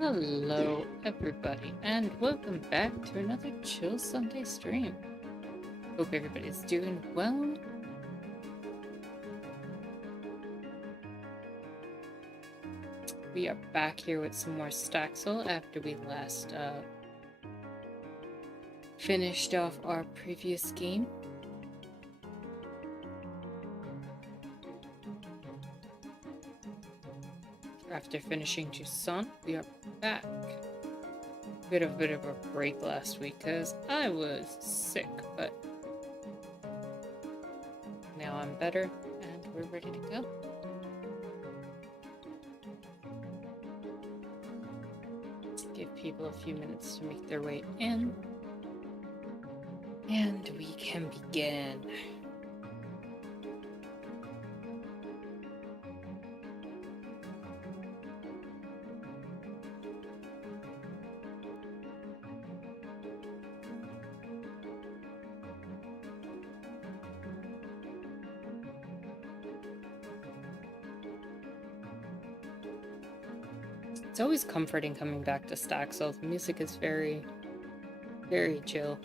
Hello, everybody, and welcome back to another Chill Sunday stream. Hope everybody's doing well. We are back here with some more Staxel after we last finished off our previous game. After finishing Toussaint, we are back. Bit of a break last week because I was sick, but now I'm better and we're ready to go. Let's give people a few minutes to make their way in, and we can begin. It's always comforting coming back to Staxel. The music is very, very chill.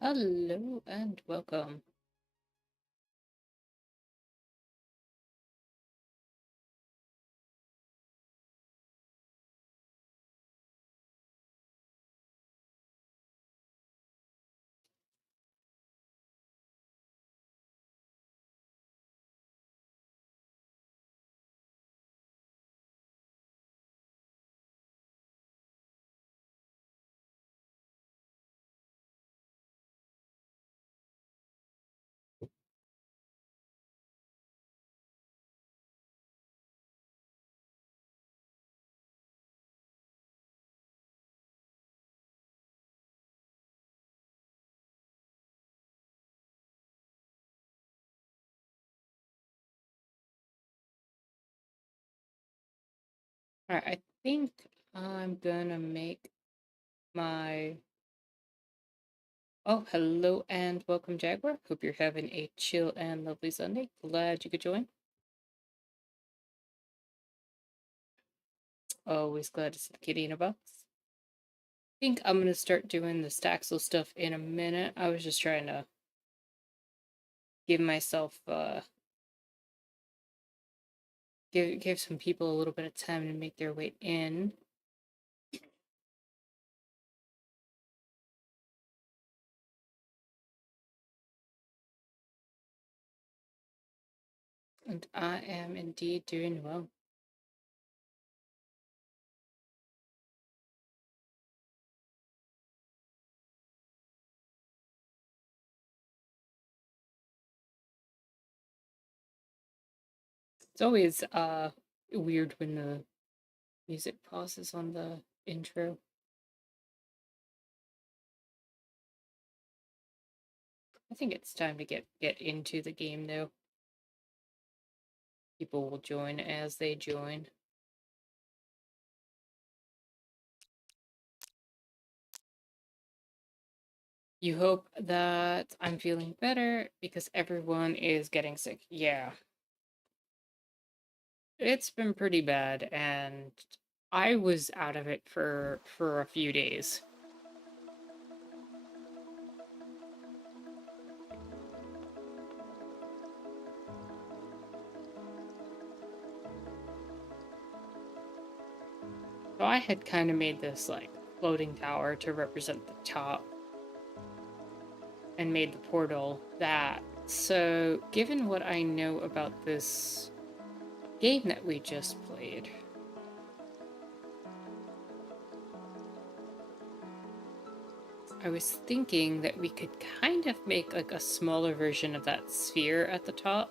Hello and welcome. Alright, I think I'm gonna make my... Oh, hello and welcome, Jaguar. Hope you're having a chill and lovely Sunday. Glad you could join. Always glad to see the kitty in a box. I think I'm gonna start doing the Staxel stuff in a minute. I was just trying to give myself, give some people a little bit of time to make their way in. And I am indeed doing well. It's always weird when the music pauses on the intro. I think it's time to get into the game though. People will join as they join. You hope that I'm feeling better because everyone is getting sick. Yeah. It's been pretty bad and I was out of it for a few days. So I had kind of made this like floating tower to represent the top. and made the portal that. So, given what I know about this game that we just played, I was thinking that we could kind of make like a smaller version of that sphere at the top.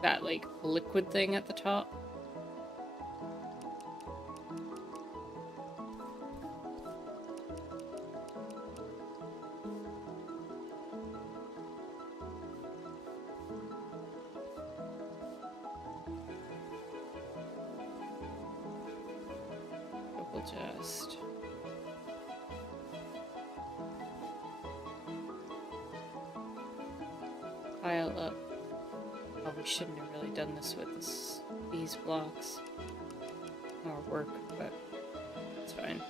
That like liquid thing at the top. But we'll just pile up. Oh, we shouldn't have really done this with these blocks. More work, but it's fine.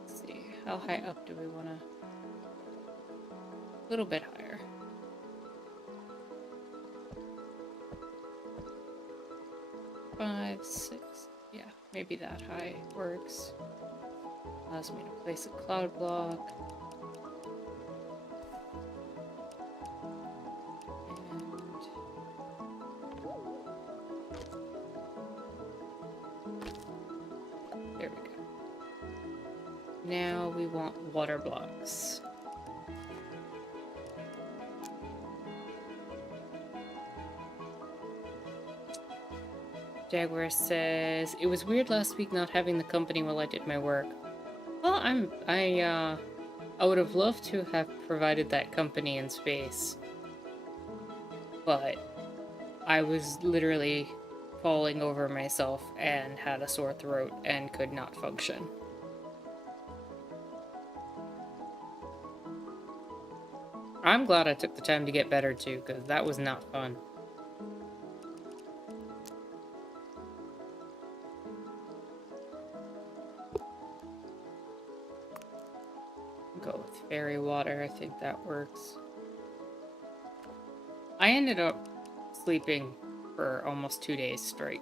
Let's see, how high up do we want to? A little bit higher. Five, six, yeah, maybe that high works. Allows me to place a cloud block. And there we go. Now we want water blocks. Jaguar says, it was weird last week not having the company while I did my work. Well, I would have loved to have provided that company in space. But I was literally falling over myself and had a sore throat and could not function. I'm glad I took the time to get better too, because that was not fun. Go with fairy water, I think that works. I ended up sleeping for almost 2 days straight.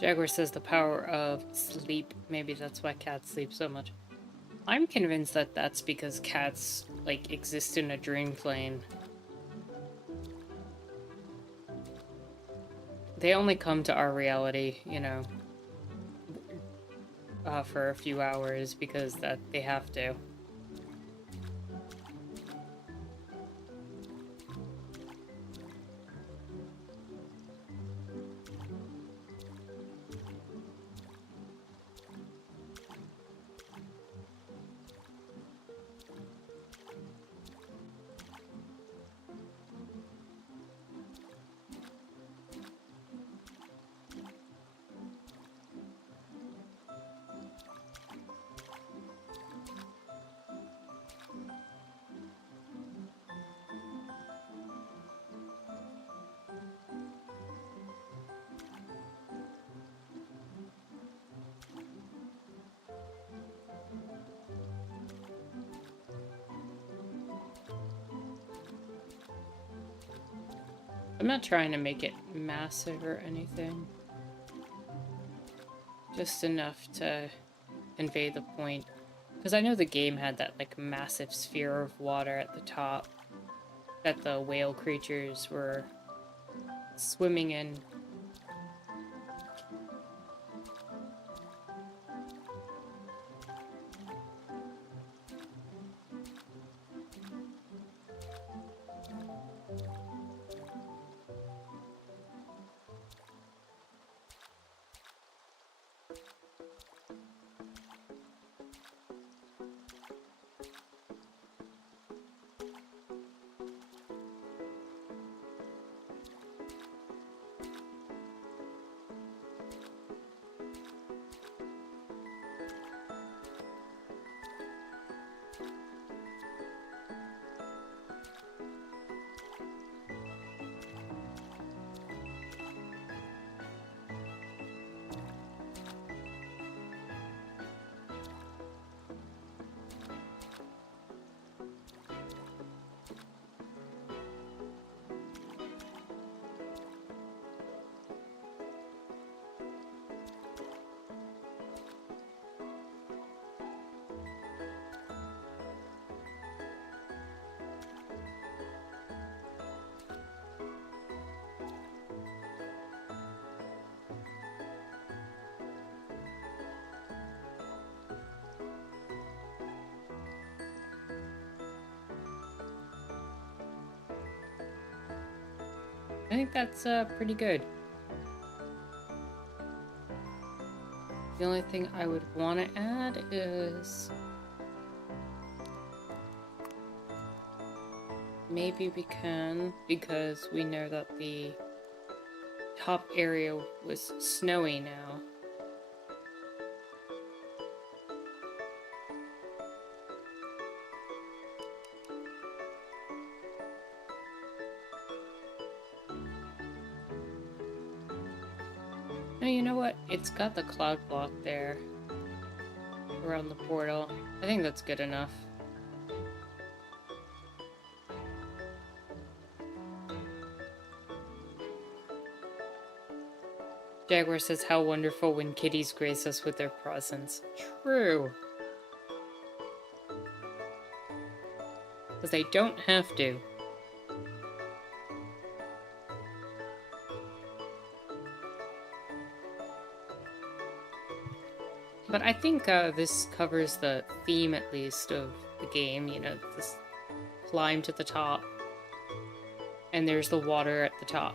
Jaguar says the power of sleep. Maybe that's why cats sleep so much. I'm convinced that that's because cats, like, exist in a dream plane. They only come to our reality, you know, for a few hours because that they have to. I'm not trying to make it massive or anything. Just enough to convey the point. Because I know the game had that, like, massive sphere of water at the top that the whale creatures were swimming in. I think that's pretty good. The only thing I would want to add is maybe we can, because we know that the top area was snowy now. No, you know what? It's got the cloud block there around the portal. I think that's good enough. Jaguar says, how wonderful when kitties grace us with their presence. True. Because they don't have to. But I think this covers the theme, at least, of the game. You know, this climb to the top. And there's the water at the top.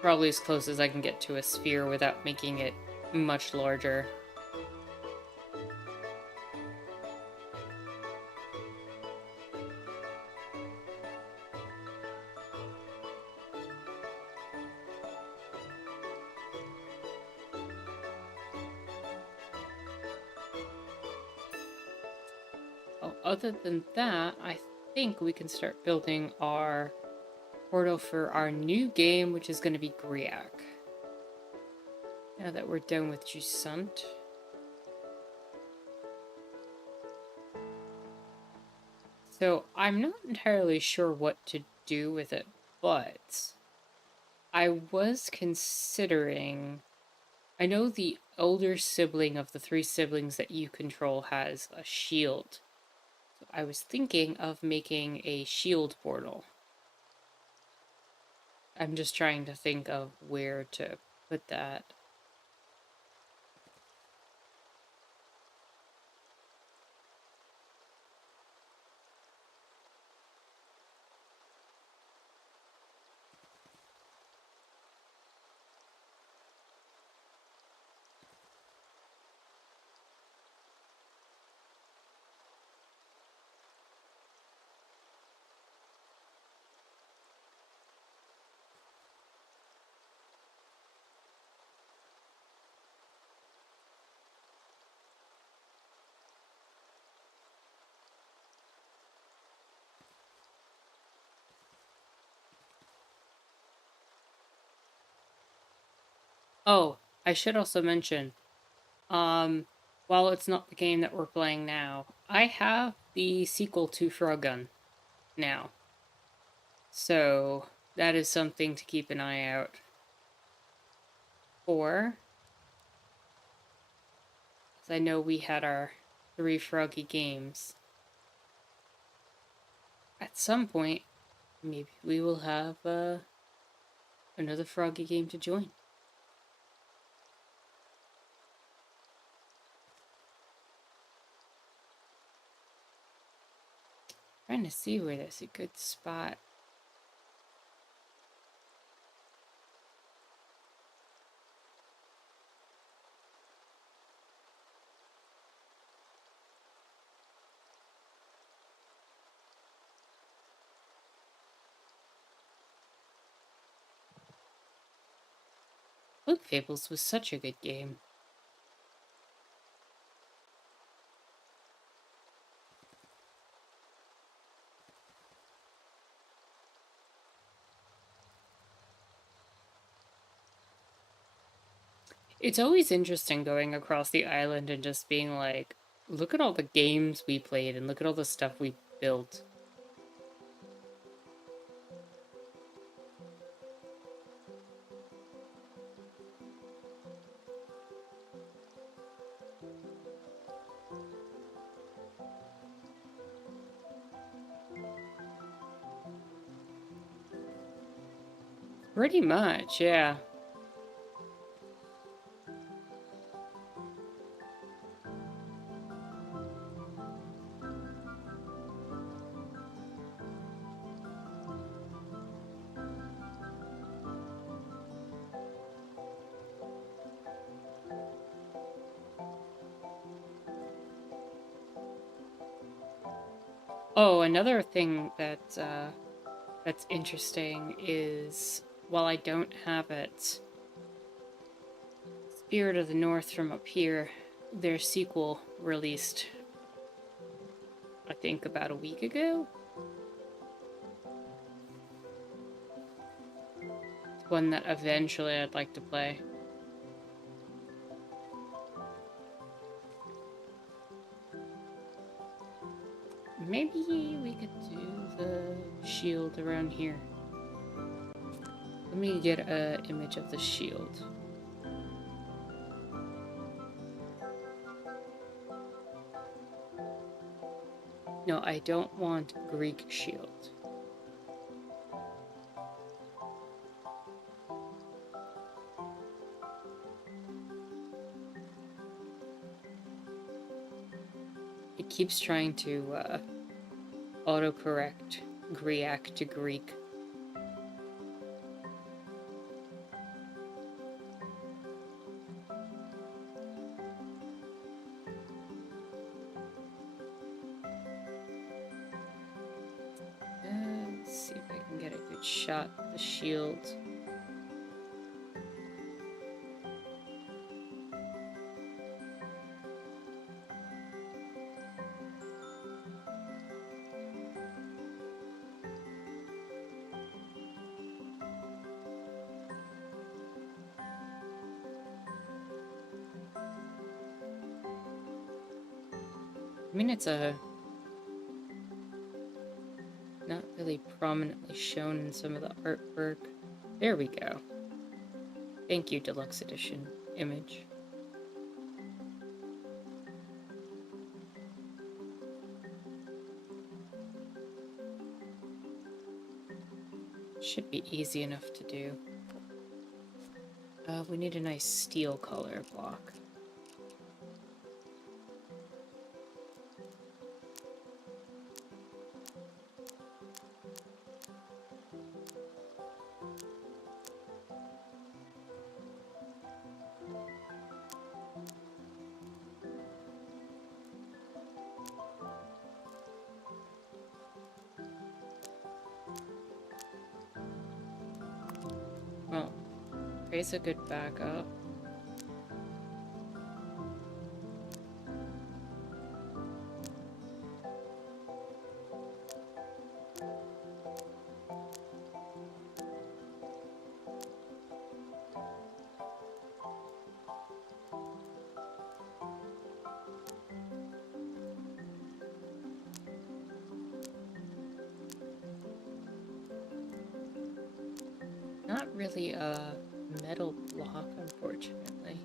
Probably as close as I can get to a sphere without making it much larger. Oh, other than that, I think we can start building our portal for our new game, which is going to be Greak. Now that we're done with Jusant. So I'm not entirely sure what to do with it, but I was considering... I know the older sibling of the three siblings that you control has a shield. So I was thinking of making a shield portal. I'm just trying to think of where to put that. Oh, I should also mention, while it's not the game that we're playing now, I have the sequel to Froggun now. So that is something to keep an eye out for. As I know we had our 3 Froggy games. At some point, maybe we will have another Froggy game to join. Trying to see where there's a good spot. Book Fables was such a good game. It's always interesting going across the island and just being like, look at all the games we played and look at all the stuff we built. Pretty much, yeah. Oh, another thing that that's interesting is, while I don't have it, Spirit of the North from up here, their sequel released, I think, about a week ago. It's one that eventually I'd like to play. Maybe we could do the shield around here. Let me get an image of the shield. No, I don't want Greek shield. It keeps trying to autocorrect Greak to Greek. Let's see if I can get a good shot of the shield. I mean, it's not really prominently shown in some of the artwork. There we go. Thank you, Deluxe Edition image. Should be easy enough to do. We need a nice steel color block. Well, creates a good backup. not really a metal block, unfortunately.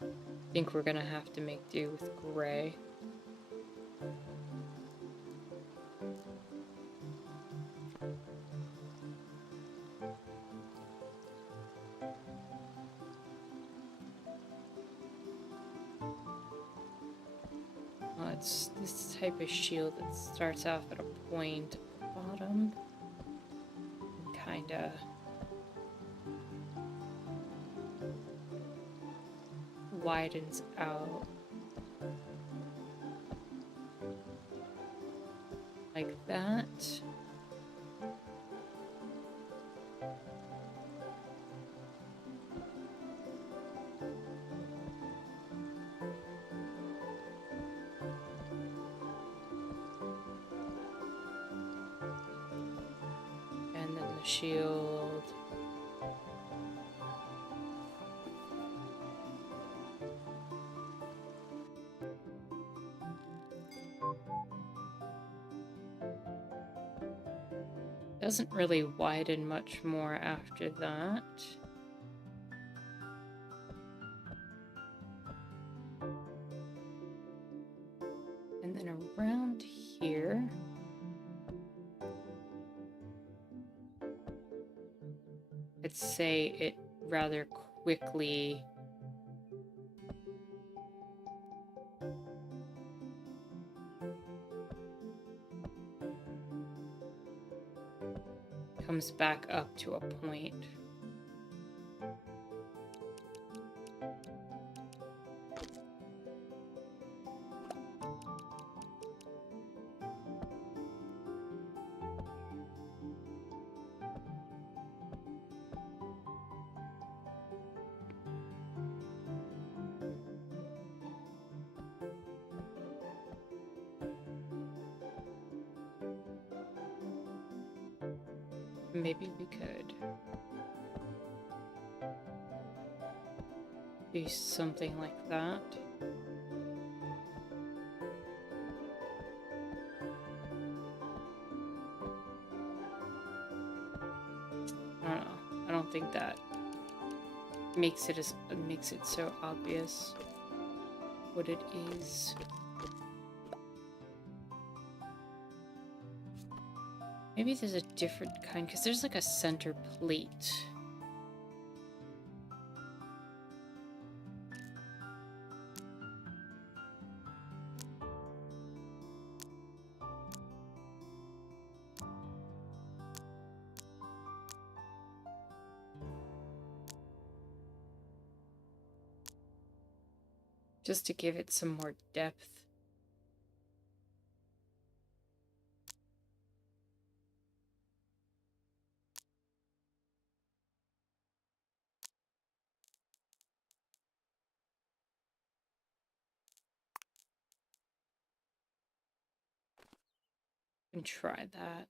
I think we're gonna have to make do with gray. It's this type of shield that starts off at a point at the bottom. Kinda widens out like that. And then the shield. Doesn't really widen much more after that. And then around here, I'd say it rather quickly comes back up to a point. Maybe we could do something like that. I don't know. I don't think that makes it so obvious what it is. Maybe there's a different kind, because there's like a center plate. Just to give it some more depth. And try that.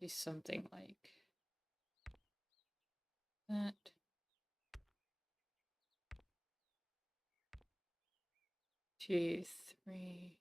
Do something like that. 2, 3.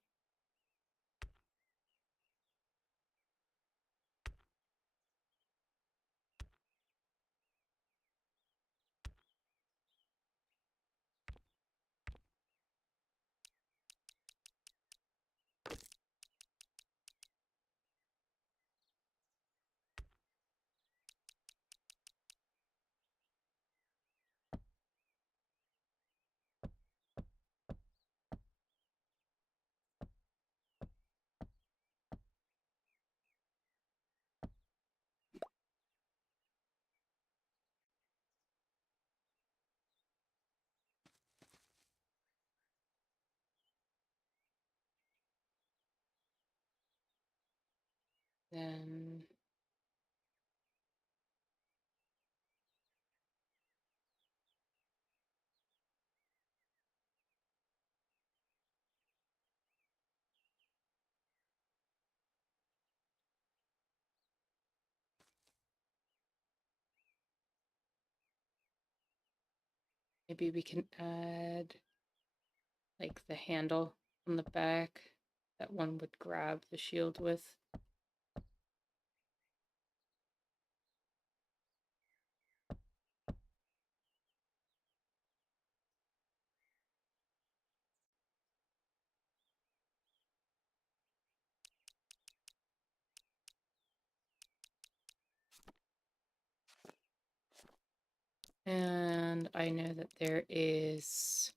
Then maybe we can add like the handle on the back that one would grab the shield with. And I know that there is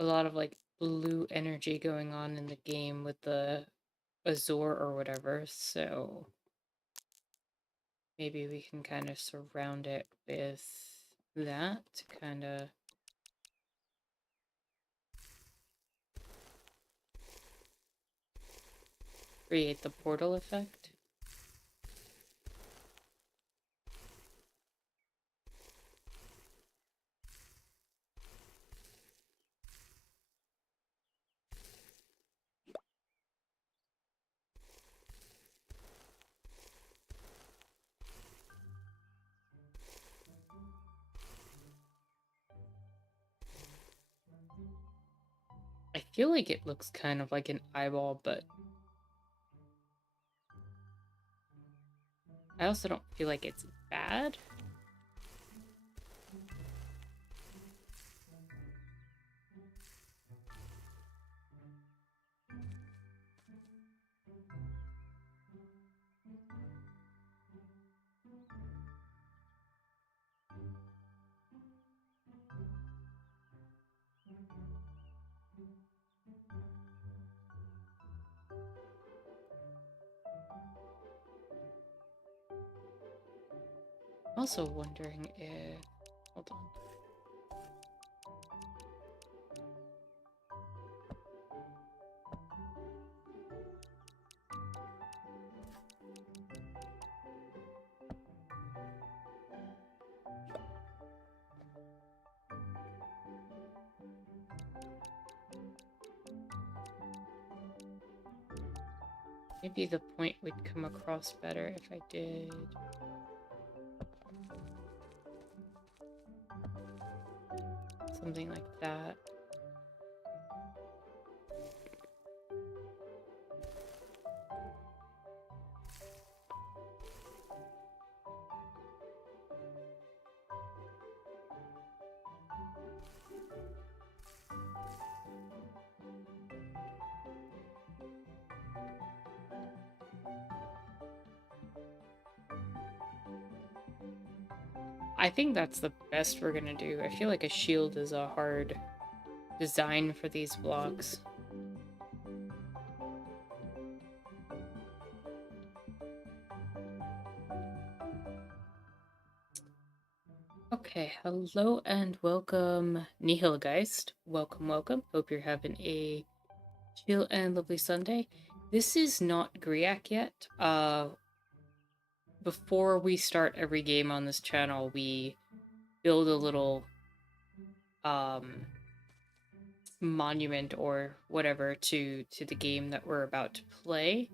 a lot of like blue energy going on in the game with the Azure or whatever, so maybe we can kind of surround it with that to kind of create the portal effect. I feel like it looks kind of like an eyeball, but I also don't feel like it's bad. Also wondering if... Hold on. Maybe the point would come across better if I did... something like that. I think that's the best we're gonna do. I feel like a shield is a hard design for these blocks. Okay, hello and welcome, Nihilgeist. Welcome, welcome. Hope you're having a chill and lovely Sunday. This is not Greak yet. Before we start every game on this channel, we build a little monument or whatever to the game that we're about to play.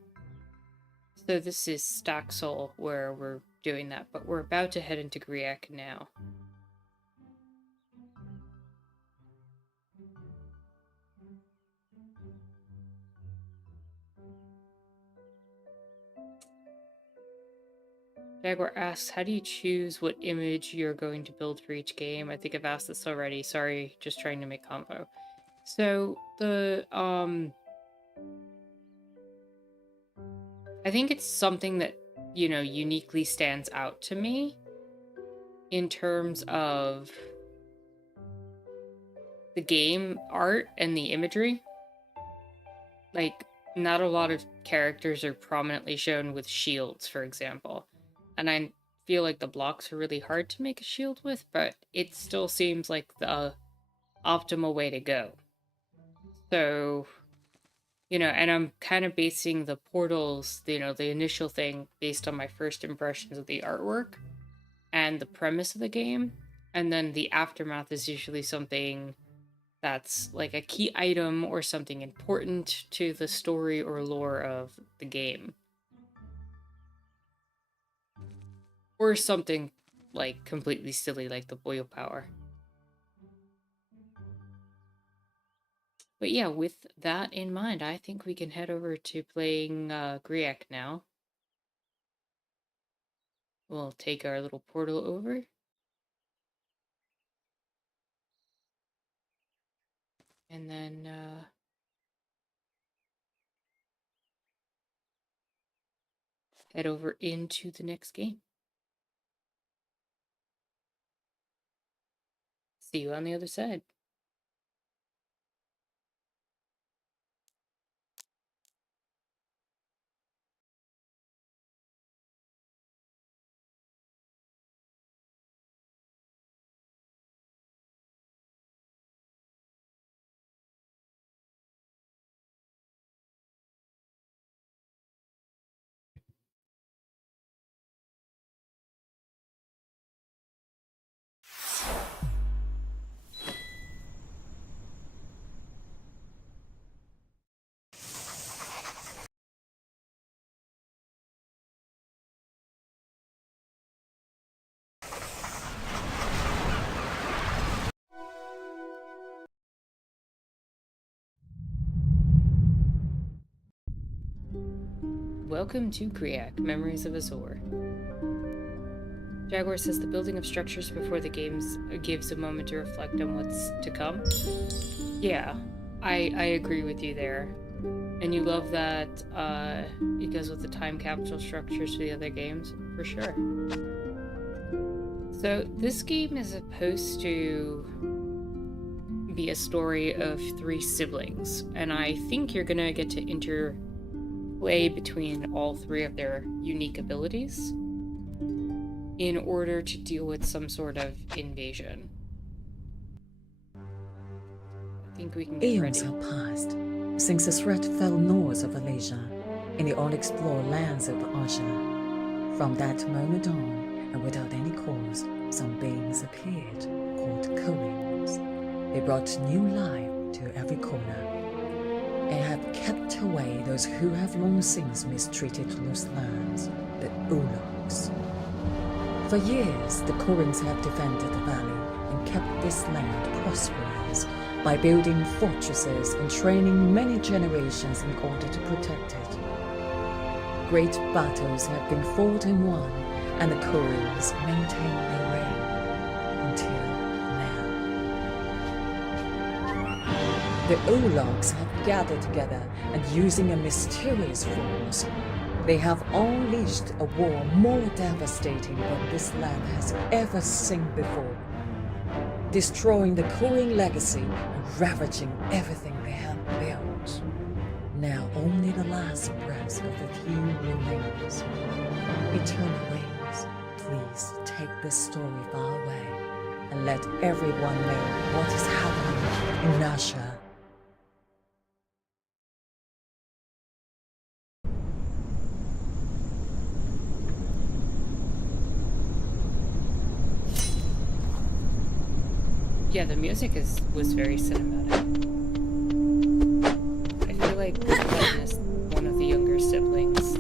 So this is Staxel where we're doing that, but we're about to head into Greak now. Jaguar asks, how do you choose what image you're going to build for each game? I think I've asked this already. Sorry, just trying to make convo. So the I think it's something that, you know, uniquely stands out to me in terms of the game art and the imagery. Like, not a lot of characters are prominently shown with shields, for example. And I feel like the blocks are really hard to make a shield with, but it still seems like the optimal way to go. So, and I'm kind of basing the portals, the initial thing based on my first impressions of the artwork and the premise of the game. And then the aftermath is usually something that's like a key item or something important to the story or lore of the game. Or something like completely silly like the boil power. But yeah, with that in mind, I think we can head over to playing Greak now. We'll take our little portal over. And then head over into the next game. See you on the other side. Welcome to Greak, Memories of Azor. Jaguar says the building of structures before the games gives a moment to reflect on what's to come. Yeah, I agree with you there. And you love that it goes with the time capsule structures for the other games, for sure. So this game is supposed to be a story of 3 siblings, and I think you're gonna get to interplay between all 3 of their unique abilities in order to deal with some sort of invasion. I think we can get Eons ready. have passed since the threat fell north of Alasia in the unexplored lands of Asia. From that moment on, and without any cause, some beings appeared, called Koreans. They brought new life to every corner, and have kept away those who have long since mistreated those lands, the Ulags. For years, the Koreans have defended the valley and kept this land prosperous by building fortresses and training many generations in order to protect it. Great battles have been fought and won, and the Koreans maintain their reign until now. The Ulags have gathered together, and using a mysterious force, they have unleashed a war more devastating than this land has ever seen before, destroying the Korean legacy and ravaging everything they have built. Now only the last breaths of the few remains. Eternal Wings, please take this story far away and let everyone know what is happening in Nasha. Yeah, the music was very cinematic. I feel like Glenn is one of the younger siblings.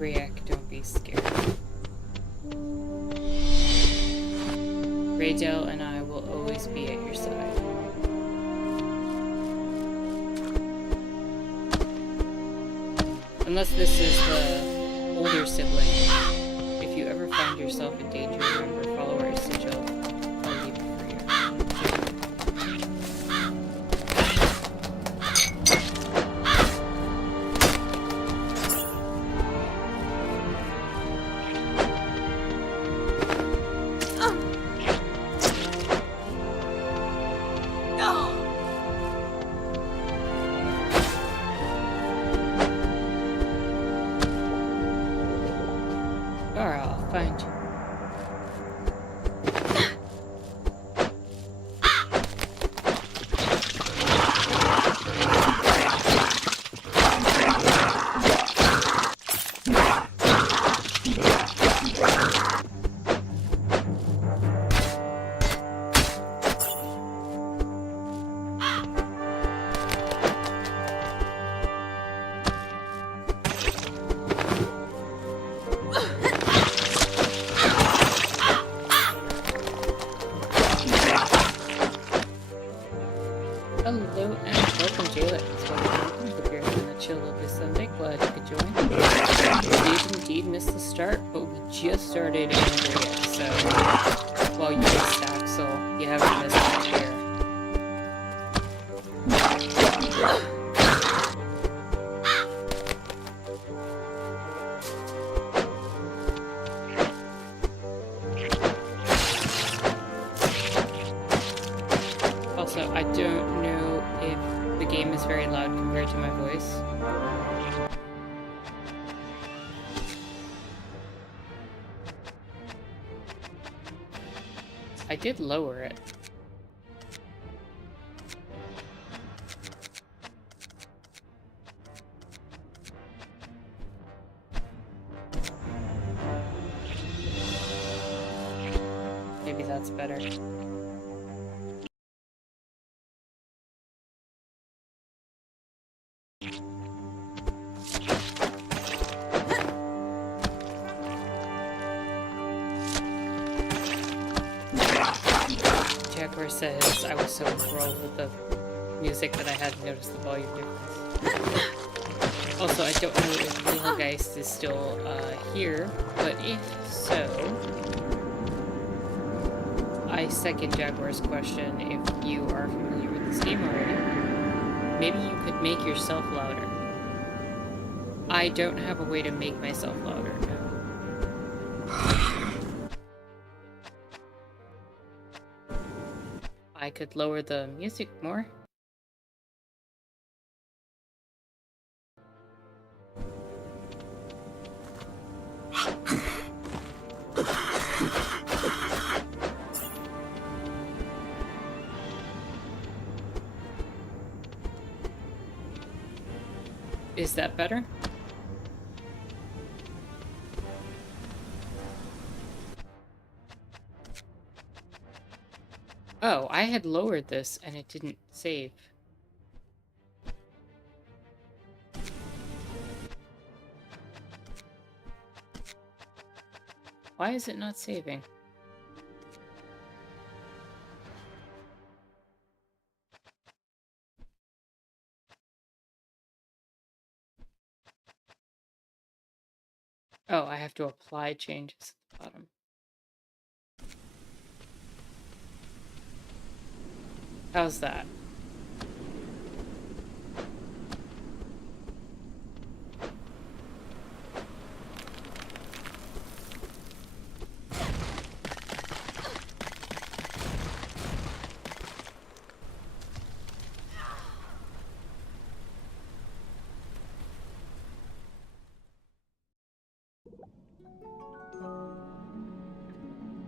Rayak, don't be scared. Raydell and I will always be at your side. Unless this is the older sibling. If you ever find yourself in danger, remember, follow our sigil. I'll leave it for you. Alright, I'll find you. Hello and welcome, Jayla. It's welcome to here on the chill of this Sunday. Glad you could join. We did indeed miss the start, but we just started Andrea, so while you missed Axel, you haven't missed much here. Also, I don't know if the game is very loud compared to my voice. I did lower it. Maybe that's better. Jaguar says I was so enthralled with the music that I hadn't noticed the volume difference. Also, I don't know if Geist is still here, but if so, I second Jaguar's question. If you are familiar with this game already, maybe you could make yourself louder. I don't have a way to make myself louder, no. I could lower the music more. Is that better? Oh, I had lowered this and it didn't save. Why is it not saving? Oh, I have to apply changes at the bottom. How's that?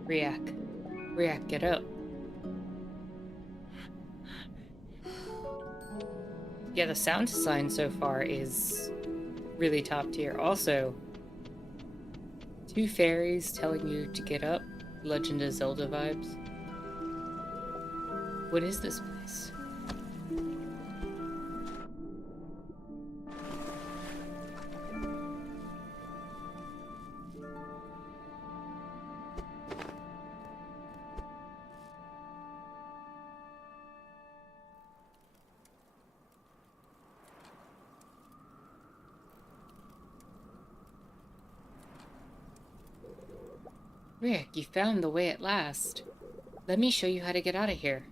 React, get up. Yeah, the sound design so far is really top tier. Also, 2 fairies telling you to get up. Legend of Zelda vibes. What is this place? Rick, you found the way at last. Let me show you how to get out of here.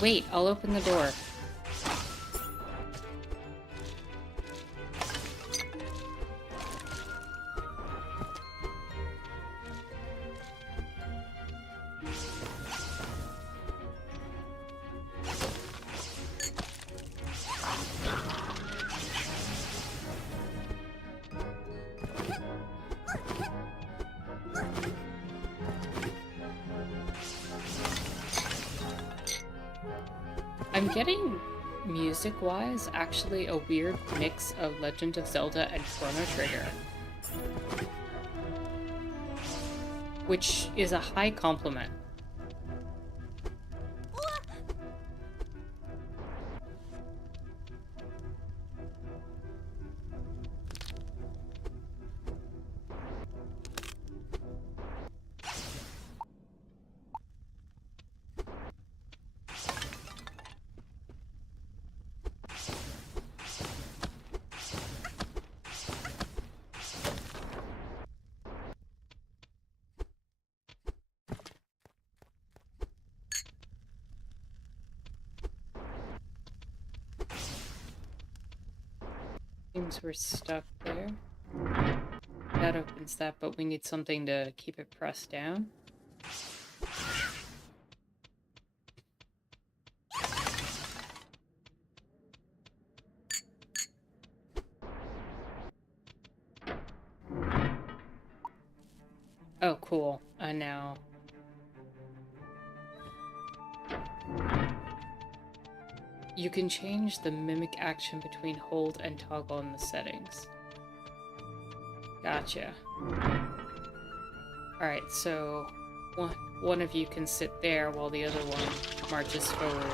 Wait, I'll open the door. I'm getting, music-wise, actually a weird mix of Legend of Zelda and Chrono Trigger. Which is a high compliment. Seems we're stuck there. That opens that, but we need something to keep it pressed down. Oh, cool. Now... You can change the mimic action between hold and toggle in the settings. Gotcha. Alright, so one of you can sit there while the other one marches forward.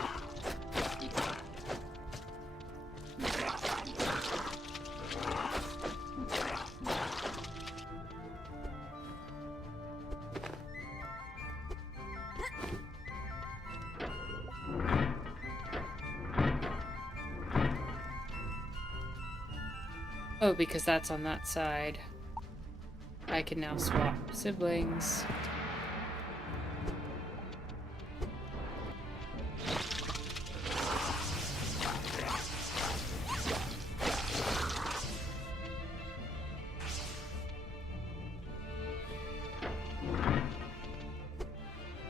Oh, because that's on that side. I can now swap siblings.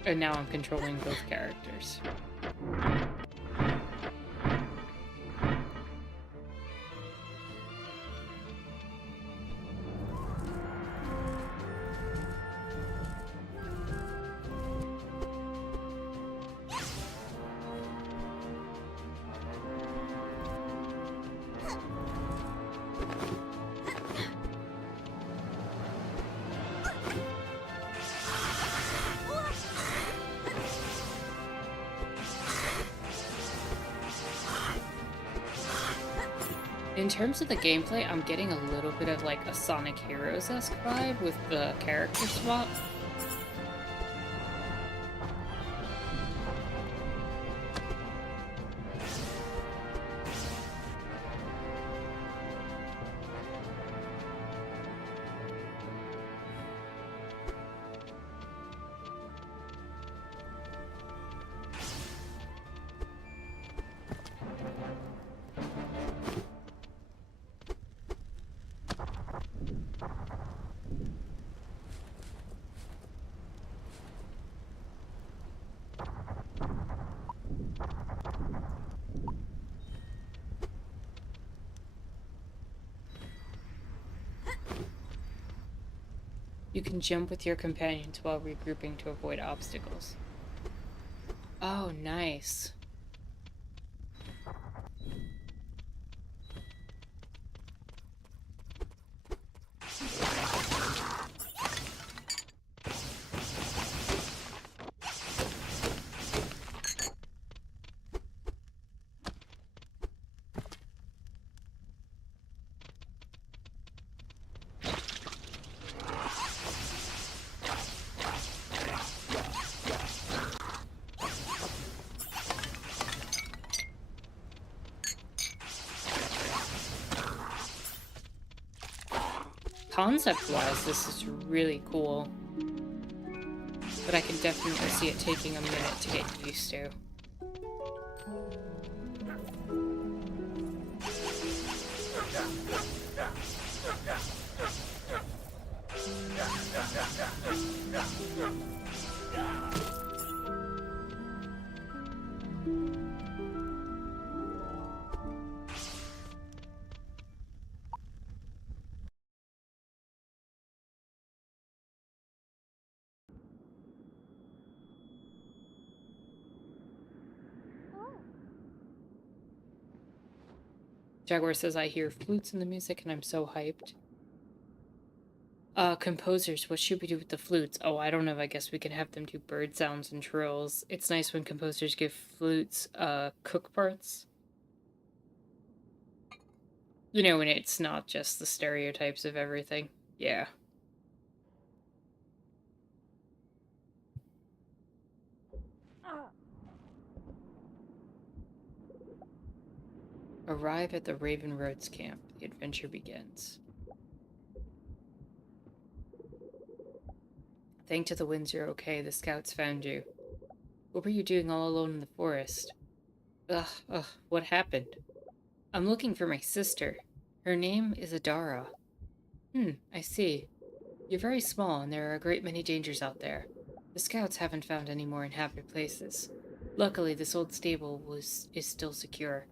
And now I'm controlling both characters. In terms of the gameplay, I'm getting a little bit of like a Sonic Heroes-esque vibe with the character swap. You can jump with your companions while regrouping to avoid obstacles. Oh, nice. Concept-wise, this is really cool. But I can definitely see it taking a minute to get used to. Jaguar says, I hear flutes in the music and I'm so hyped. Composers, what should we do with the flutes? Oh, I don't know, I guess we can have them do bird sounds and trills. It's nice when composers give flutes, cook parts. You know, when it's not just the stereotypes of everything. Yeah. Arrive at the Raven Roads camp. The adventure begins. Thank to the winds you're okay. The scouts found you. What were you doing all alone in the forest? Ugh, what happened? I'm looking for my sister. Her name is Adara. I see. You're very small, and there are a great many dangers out there. The scouts haven't found any more inhabited places. Luckily, this old is still secure,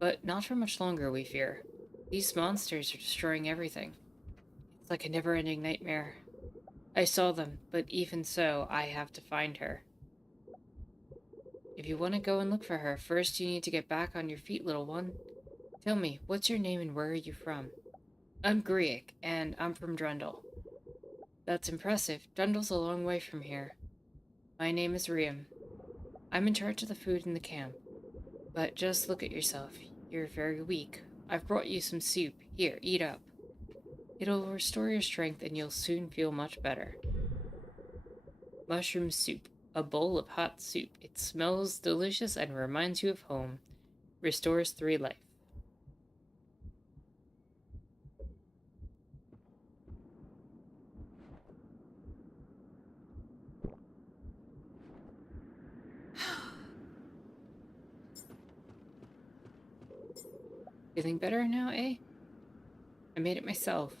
but not for much longer, we fear. These monsters are destroying everything. It's like a never-ending nightmare. I saw them, but even so, I have to find her. If you want to go and look for her, first you need to get back on your feet, little one. Tell me, what's your name and where are you from? I'm Greak, and I'm from Drundle. That's impressive. Drundle's a long way from here. My name is Riam. I'm in charge of the food in the camp. But just look at yourself. You're very weak. I've brought you some soup. Here, eat up. It'll restore your strength and you'll soon feel much better. Mushroom soup. A bowl of hot soup. It smells delicious and reminds you of home. Restores 3 life. Feeling better now, eh? I made it myself.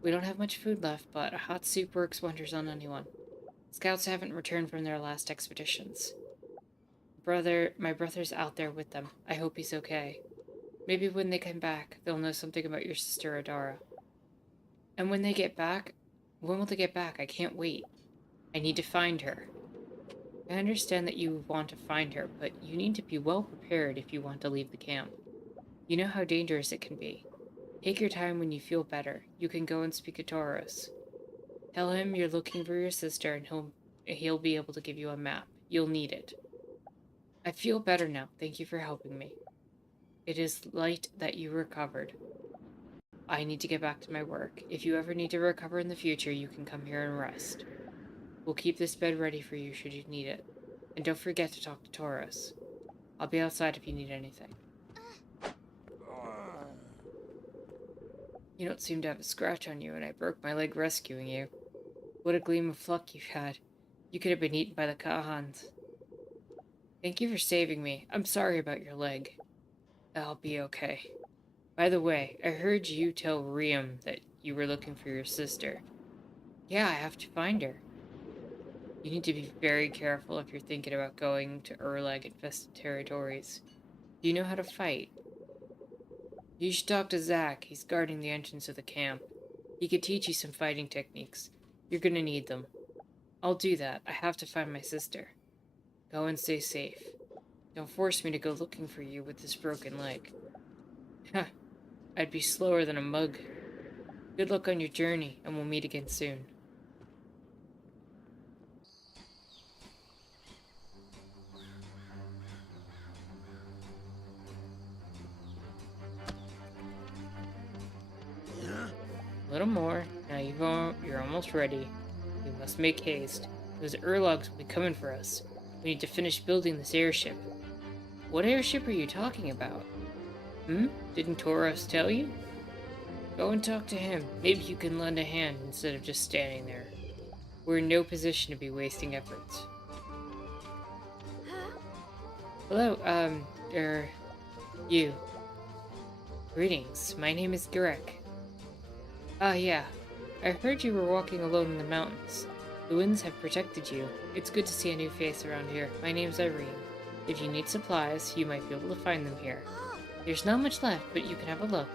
We don't have much food left, but a hot soup works wonders on anyone. Scouts haven't returned from their last expeditions. My brother's out there with them. I hope he's okay. Maybe when they come back, they'll know something about your sister Adara. And when they get back, when will they get back? I can't wait. I need to find her. I understand that you want to find her, but you need to be well prepared if you want to leave the camp. You know how dangerous it can be. Take your time when you feel better. You can go and speak to Tauros. Tell him you're looking for your sister and he'll be able to give you a map. You'll need it. I feel better now. Thank you for helping me. It is light that you recovered. I need to get back to my work. If you ever need to recover in the future, you can come here and rest. We'll keep this bed ready for you should you need it. And don't forget to talk to Tauros. I'll be outside if you need anything. You don't seem to have a scratch on you, and I broke my leg rescuing you. What a gleam of luck you've had. You could have been eaten by the Kahans. Thank you for saving me. I'm sorry about your leg. I'll be okay. By the way, I heard you tell Riam that you were looking for your sister. Yeah, I have to find her. You need to be very careful if you're thinking about going to Urlag-infested territories. Do you know how to fight? You should talk to Zach. He's guarding the entrance of the camp. He could teach you some fighting techniques. You're gonna need them. I'll do that. I have to find my sister. Go and stay safe. Don't force me to go looking for you with this broken leg. Ha! I'd be slower than a mug. Good luck on your journey, and we'll meet again soon. A little more. Now you're almost ready. We must make haste. Those Urlogs will be coming for us. We need to finish building this airship. What airship are you talking about? Didn't Tauros tell you? Go and talk to him. Maybe you can lend a hand instead of just standing there. We're in no position to be wasting efforts. Hello, you. Greetings. My name is Greak. Ah, yeah. I heard you were walking alone in the mountains. The winds have protected you. It's good to see a new face around here. My name's Irene. If you need supplies, you might be able to find them here. There's not much left, but you can have a look.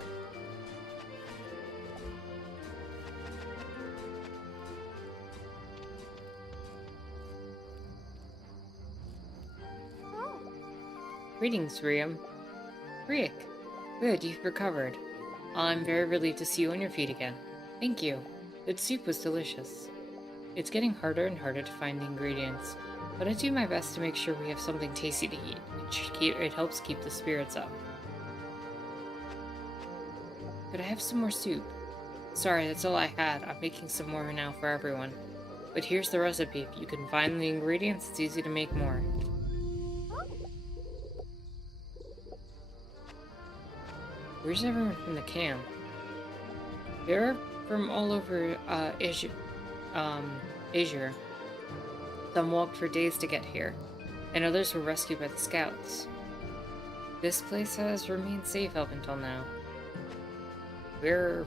Greetings, Riam. Riek. Good, you've recovered. I'm very relieved to see you on your feet again. Thank you. That soup was delicious. It's getting harder and harder to find the ingredients, but I do my best to make sure we have something tasty to eat, it helps keep the spirits up. Could I have some more soup? Sorry, that's all I had. I'm making some more now for everyone. But here's the recipe. If you can find the ingredients, it's easy to make more. Where's everyone from the camp? They're from all over Asia. Some walked for days to get here, and others were rescued by the scouts. This place has remained safe up until now. We're...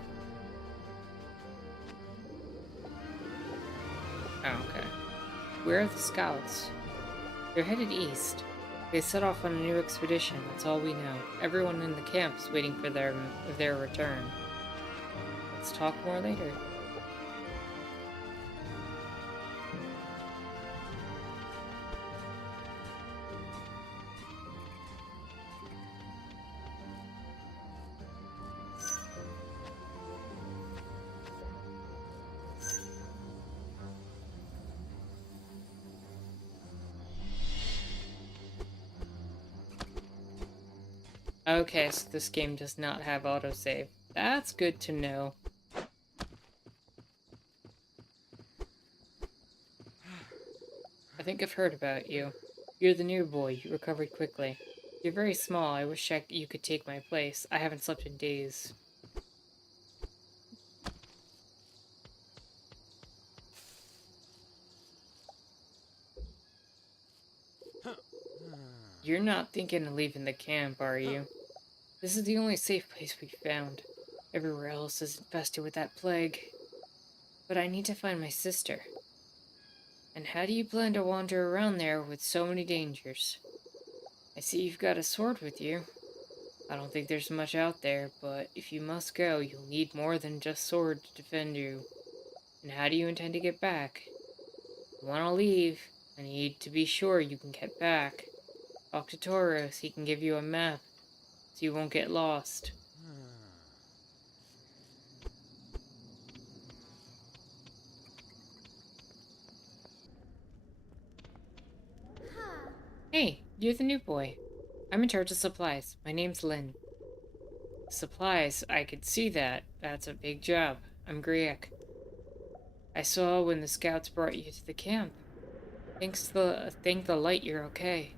Oh, okay. Where are the scouts? They're headed east. They set off on a new expedition, that's all we know. Everyone in the camp is waiting for their return. Let's talk more later. Okay, so this game does not have autosave. That's good to know. I think I've heard about you. You're the new boy. You recovered quickly. You're very small. I wish you could take my place. I haven't slept in days. You're not thinking of leaving the camp, are you? This is the only safe place we've found. Everywhere else is infested with that plague. But I need to find my sister. And how do you plan to wander around there with so many dangers? I see you've got a sword with you. I don't think there's much out there, but if you must go, you'll need more than just sword to defend you. And how do you intend to get back? If you want to leave, I need to be sure you can get back. Talk to Tauros, he can give you a map, so you won't get lost. Hey, you're the new boy. I'm in charge of supplies. My name's Lynn. Supplies, I could see that. That's a big job. I'm Greak. I saw when the scouts brought you to the camp. Thank the light you're okay.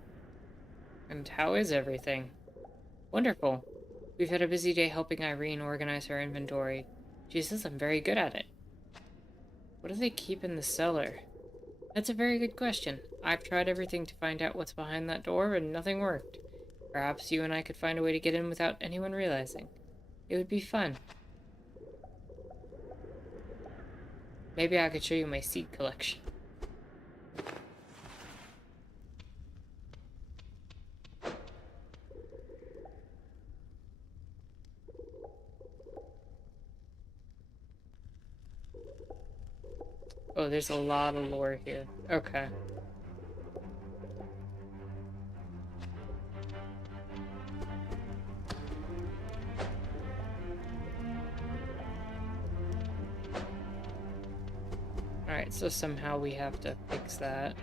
And how is everything? Wonderful. We've had a busy day helping Irene organize her inventory. She says I'm very good at it. What do they keep in the cellar? That's a very good question. I've tried everything to find out what's behind that door, and nothing worked. Perhaps you and I could find a way to get in without anyone realizing. It would be fun. Maybe I could show you my seed collection. Oh, there's a lot of lore here. Okay. Alright, so somehow we have to fix that.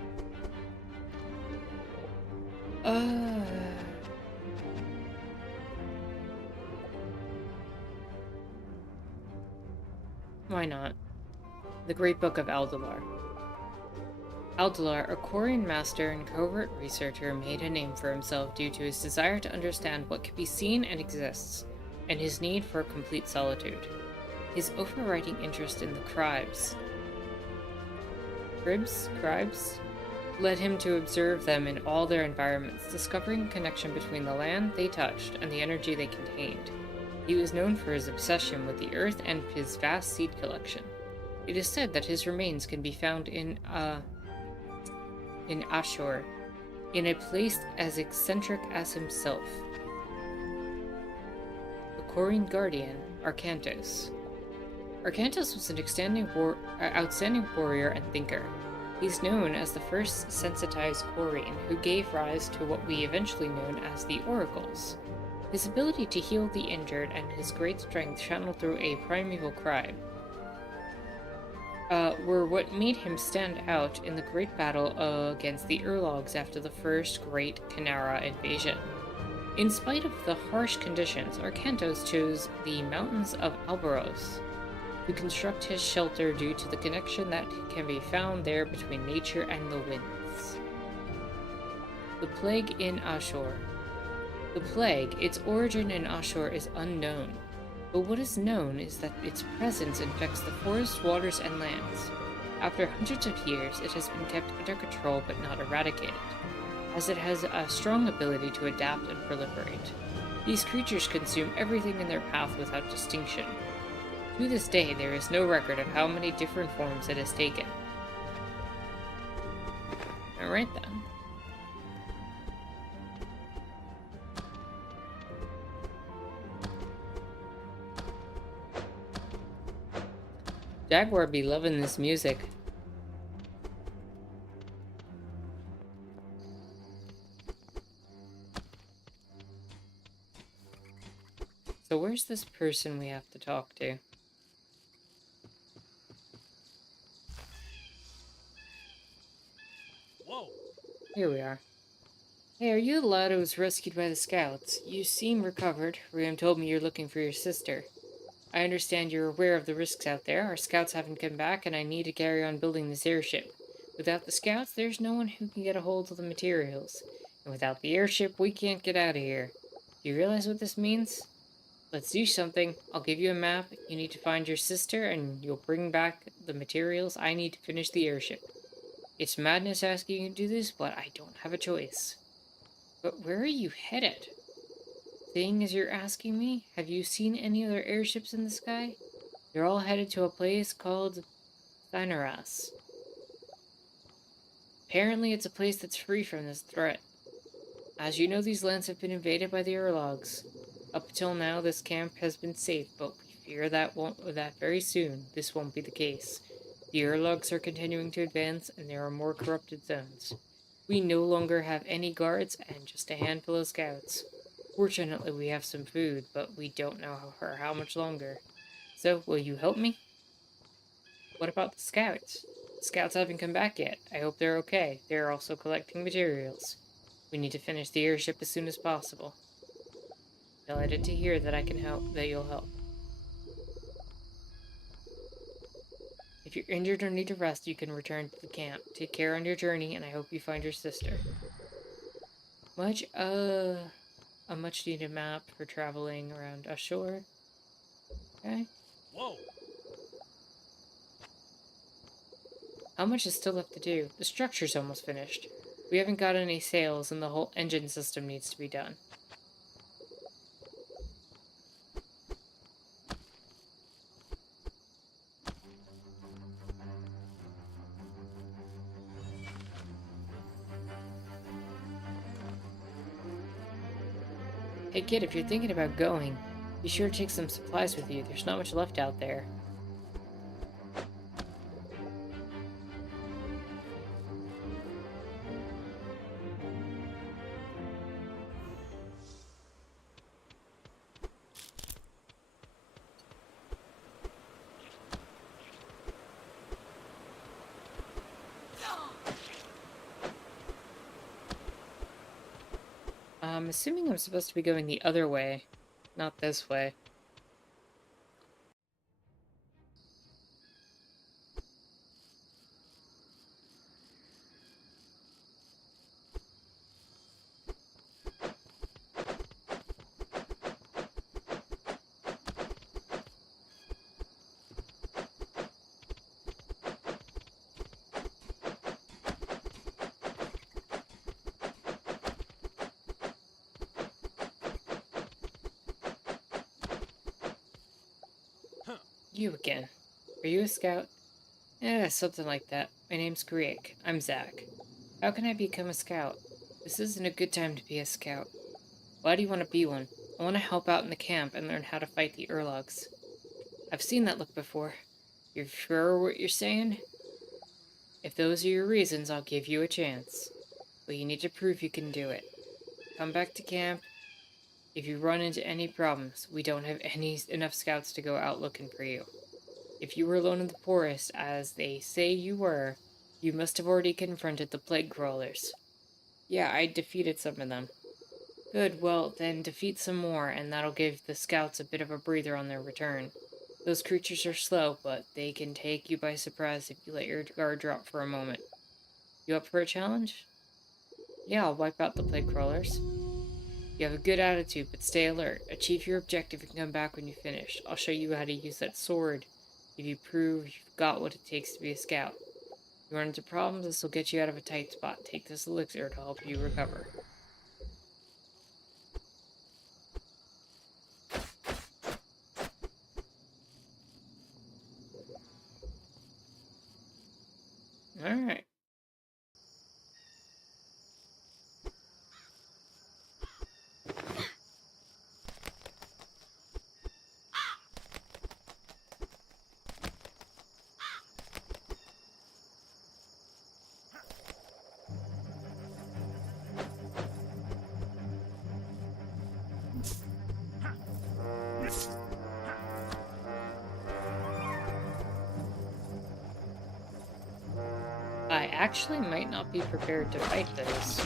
Why not? The Great Book of Aldalar. Aldalar, a Quarian master and covert researcher, made a name for himself due to his desire to understand what can be seen and exists, and his need for complete solitude. His overriding interest in the cribs led him to observe them in all their environments, discovering a connection between the land they touched and the energy they contained. He was known for his obsession with the earth and his vast seed collection. It is said that his remains can be found in Ashur, in a place as eccentric as himself. The Quarian guardian, Arcantos. Arcantos was an outstanding warrior and thinker. He's known as the first sensitized Quarian who gave rise to what we eventually known as the Oracles. His ability to heal the injured and his great strength channeled through a primeval cry were what made him stand out in the great battle against the Urlogs after the first Great Canara invasion. In spite of the harsh conditions, Arcantos chose the mountains of Albaros to construct his shelter due to the connection that can be found there between nature and the winds. The Plague in Ashur. The plague, its origin in Ashur is unknown, but what is known is that its presence infects the forest, waters, and lands. After hundreds of years, it has been kept under control but not eradicated, as it has a strong ability to adapt and proliferate. These creatures consume everything in their path without distinction. To this day, there is no record of how many different forms it has taken. Alright then. Jaguar be loving this music. So where's this person we have to talk to? Whoa! Here we are. Hey, are you the lad who was rescued by the scouts? You seem recovered. Riam told me you're looking for your sister. I understand you're aware of the risks out there. Our scouts haven't come back, and I need to carry on building this airship. Without the scouts, there's no one who can get a hold of the materials. And without the airship, we can't get out of here. Do you realize what this means? Let's do something. I'll give you a map. You need to find your sister, and you'll bring back the materials I need to finish the airship. It's madness asking you to do this, but I don't have a choice. But where are you headed? Seeing as you're asking me, have you seen any other airships in the sky? They're all headed to a place called Thanaras. Apparently, it's a place that's free from this threat. As you know, these lands have been invaded by the Urlogs. Up until now, this camp has been safe, but we fear that very soon this won't be the case. The Urlogs are continuing to advance, and there are more corrupted zones. We no longer have any guards and just a handful of scouts. Fortunately, we have some food, but we don't know for how much longer. So, will you help me? What about the scouts? The scouts haven't come back yet. I hope they're okay. They're also collecting materials. We need to finish the airship as soon as possible. Delighted to hear that I can help, that you'll help. If you're injured or need a rest, you can return to the camp. Take care on your journey, and I hope you find your sister. A much needed map for traveling around ashore. Okay. Whoa! How much is still left to do? The structure's almost finished. We haven't got any sails, and the whole engine system needs to be done. Hey kid, if you're thinking about going, be sure to take some supplies with you. There's not much left out there. I'm assuming I'm supposed to be going the other way, not this way. You again. Are you a scout? Something like that. My name's Greak. I'm Zach. How can I become a scout? This isn't a good time to be a scout. Why do you want to be one? I want to help out in the camp and learn how to fight the Urlogs. I've seen that look before. You're sure what you're saying? If those are your reasons, I'll give you a chance. But you need to prove you can do it. Come back to camp. If you run into any problems, we don't have enough scouts to go out looking for you. If you were alone in the forest, as they say you were, you must have already confronted the plague crawlers. Yeah, I defeated some of them. Good, well, then defeat some more, and that'll give the scouts a bit of a breather on their return. Those creatures are slow, but they can take you by surprise if you let your guard drop for a moment. You up for a challenge? Yeah, I'll wipe out the plague crawlers. You have a good attitude, but stay alert. Achieve your objective and come back when you finish. I'll show you how to use that sword if you prove you've got what it takes to be a scout. If you run into problems, this will get you out of a tight spot. Take this elixir to help you recover. I actually might not be prepared to fight this.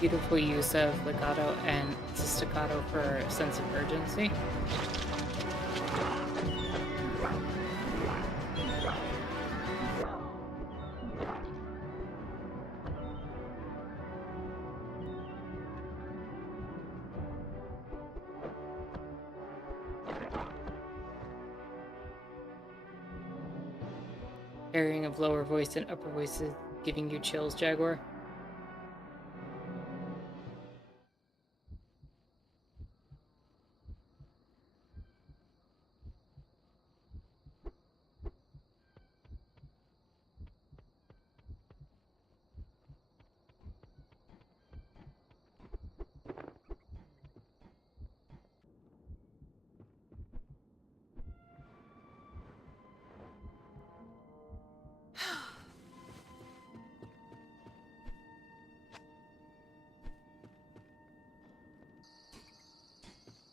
Beautiful use of legato and staccato for a sense of urgency. Pairing of lower voice and upper voices giving you chills, Jaguar.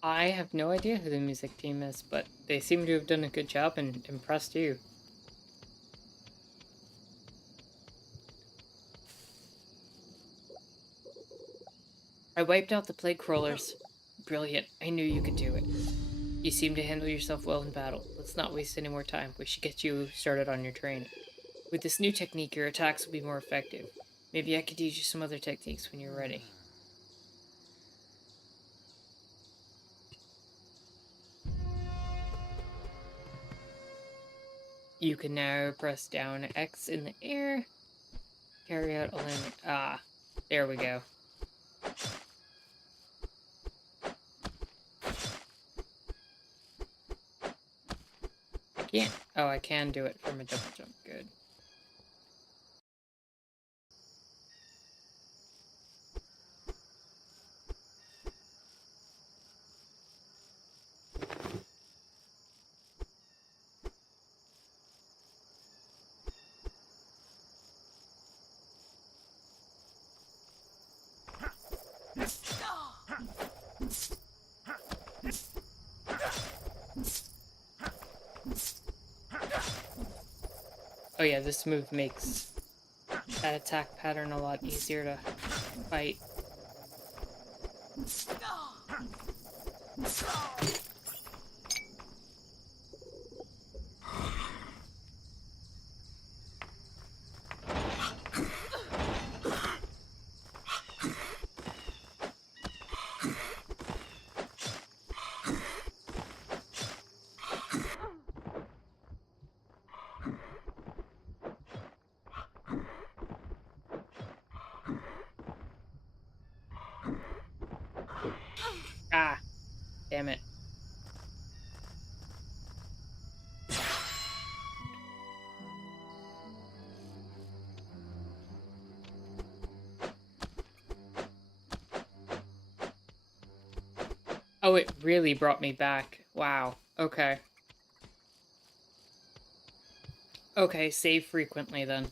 I have no idea who the music team is, but they seem to have done a good job and impressed you. I wiped out the plague crawlers. Brilliant. I knew you could do it. You seem to handle yourself well in battle. Let's not waste any more time. We should get you started on your training. With this new technique, your attacks will be more effective. Maybe I could teach you some other techniques when you're ready. You can now press down X in the air. Carry out alignment. Ah, there we go. I can't. Oh, I can do it from a double jump. Good. Oh yeah, this move makes that attack pattern a lot easier to fight. Ah, damn it. Oh, it really brought me back. Wow. Okay. Okay, save frequently then.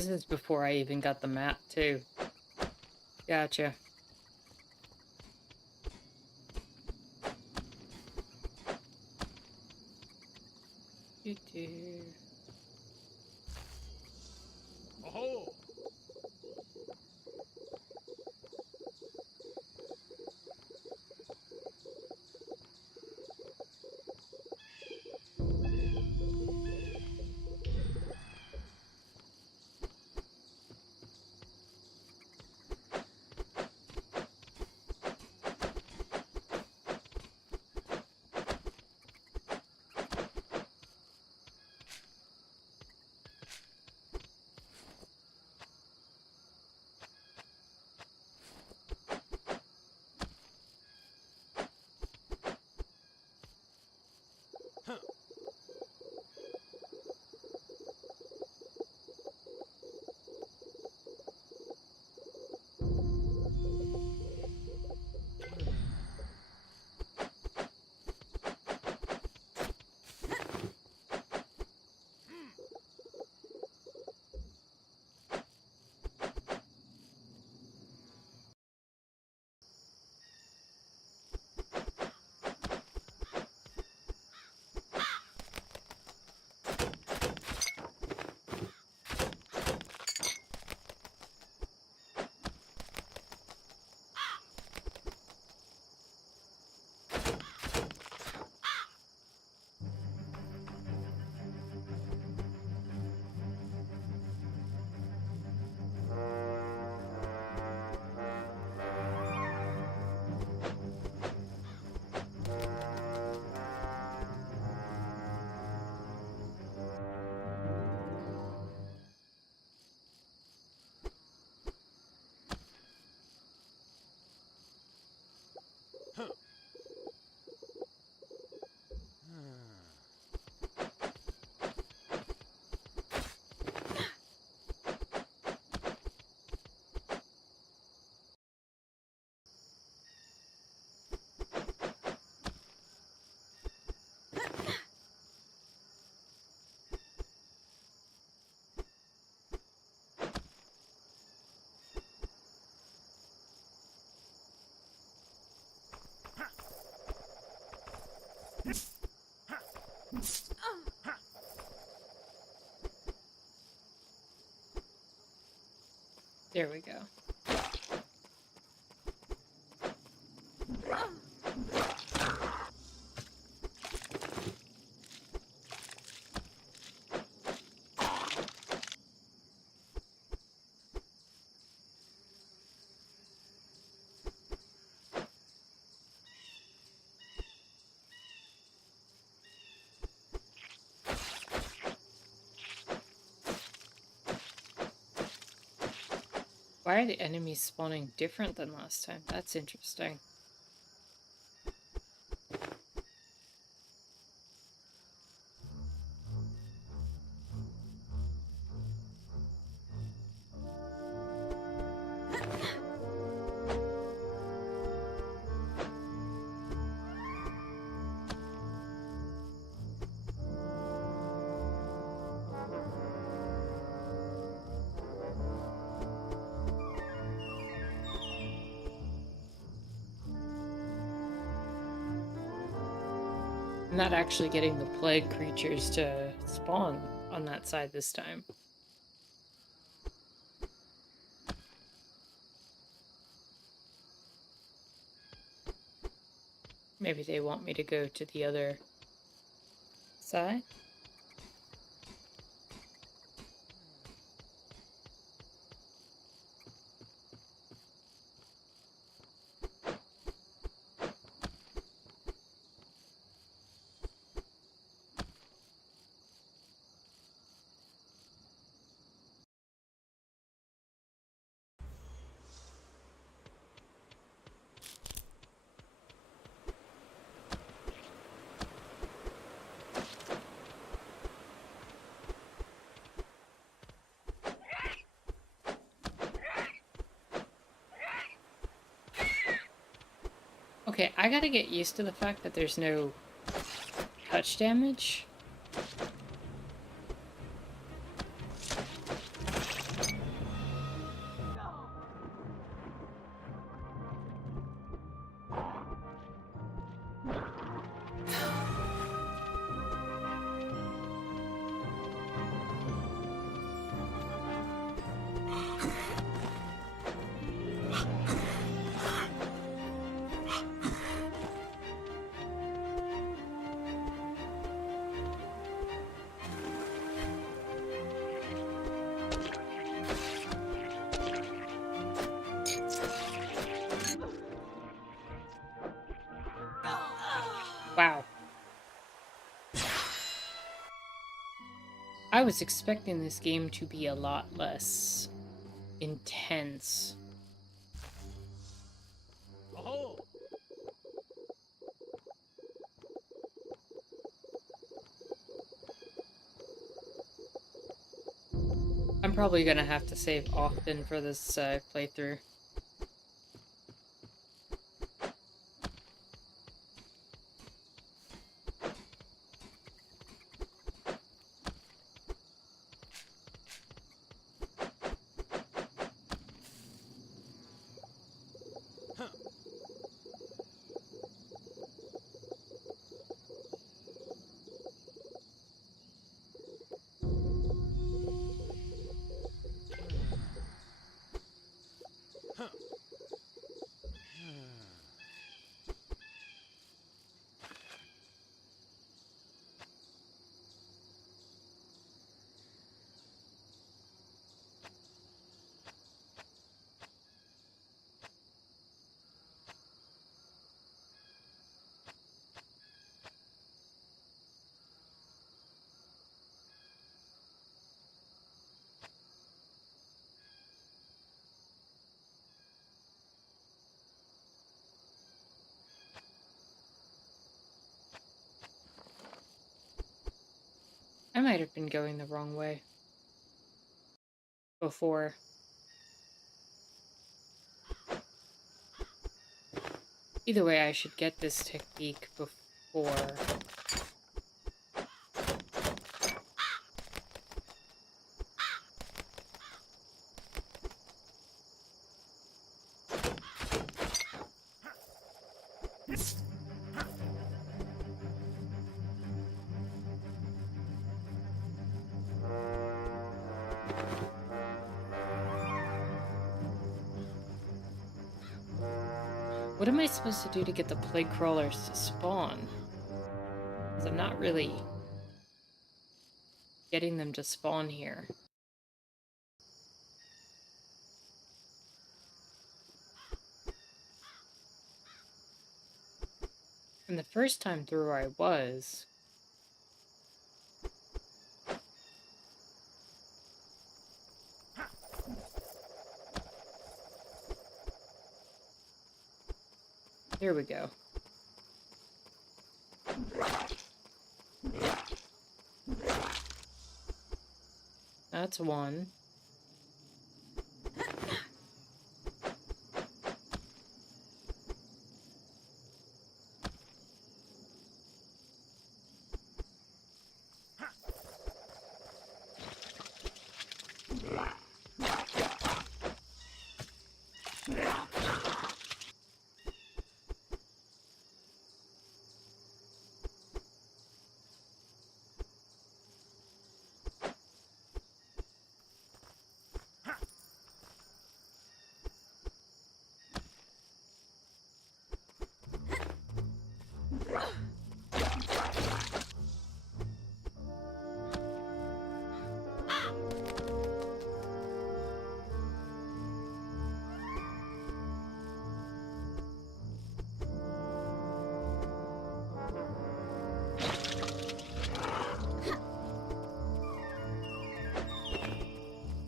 this is before I even got the map, too. Gotcha. Doo-doo. Oh! There we go. Why are the enemies spawning different than last time? That's interesting. I'm not actually getting the plague creatures to spawn on that side this time. Maybe they want me to go to the other side? Okay, I gotta get used to the fact that there's no touch damage. I was expecting this game to be a lot less intense. Oh. I'm probably gonna have to save often for this playthrough. I might have been going the wrong way before. Either way, I should get this technique before. What am I supposed to do to get the plague crawlers to spawn? Because I'm not really getting them to spawn here. And the first time through I was. Here we go. That's one.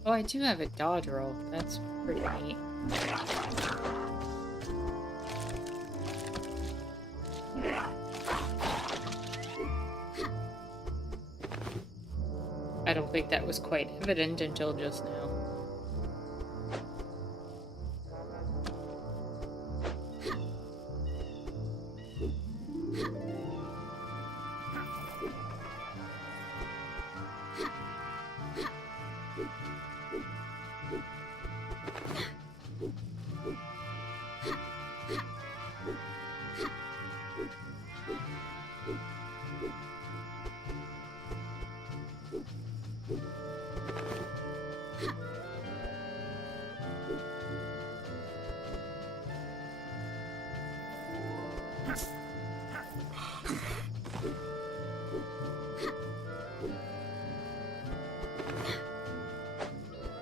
Oh, I do have a dodge roll. That's pretty neat. I don't think that was quite evident until just now.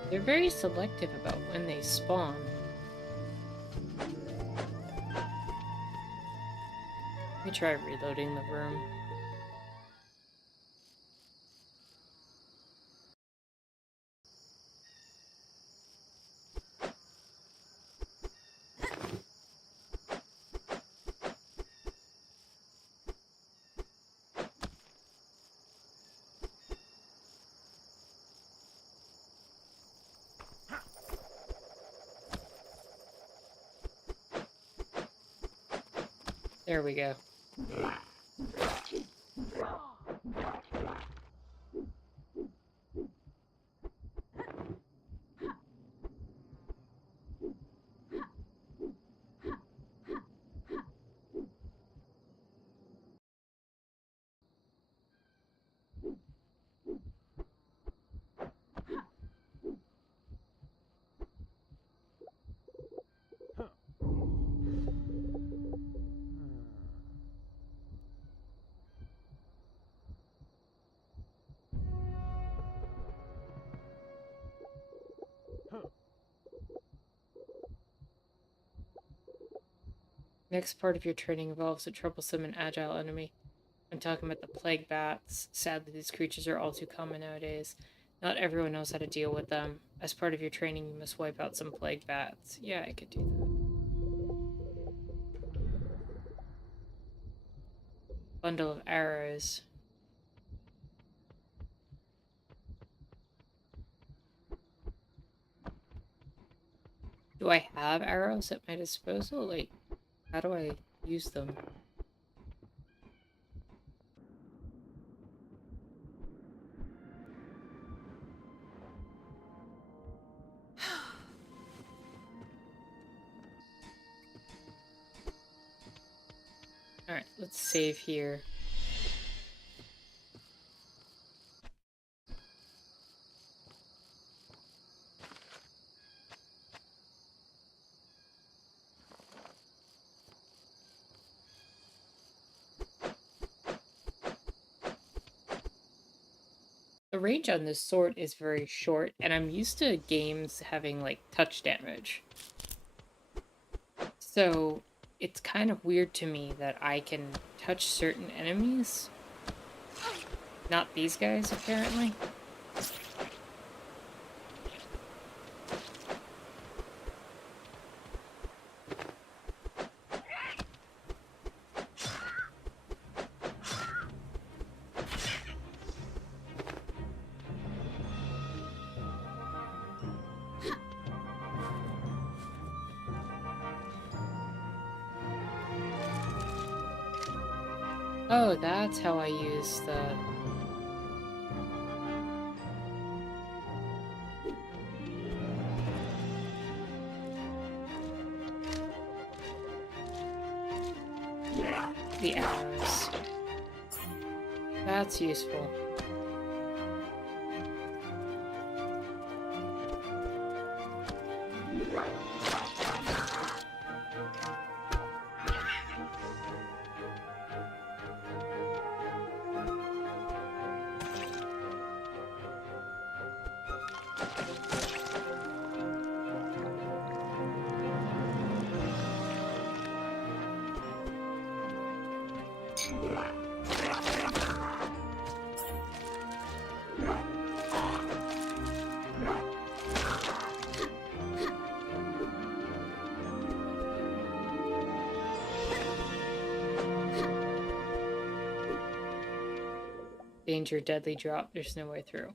They're very selective about when they spawn. Let me try reloading the room. There we go. Next part of your training involves a troublesome and agile enemy. I'm talking about the plague bats. Sadly, these creatures are all too common nowadays. Not everyone knows how to deal with them. As part of your training, you must wipe out some plague bats. Yeah, I could do that. Bundle of arrows. Do I have arrows at my disposal? Like, how do I use them? Alright, let's save here. The range on this sword is very short, and I'm used to games having, like, touch damage. So, it's kind of weird to me that I can touch certain enemies. Not these guys, apparently. Oh, that's how I use the arrows. That's useful. Danger, deadly drop, there's no way through.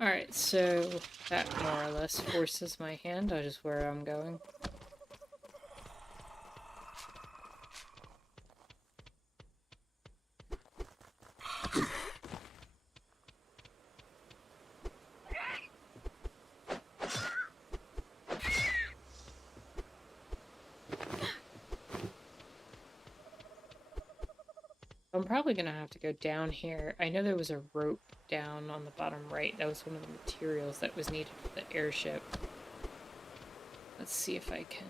Alright, so that more or less forces my hand. I just where I'm going. I'm probably gonna have to go down here. I know there was a rope down on the bottom right. That was one of the materials that was needed for the airship. Let's see if I can...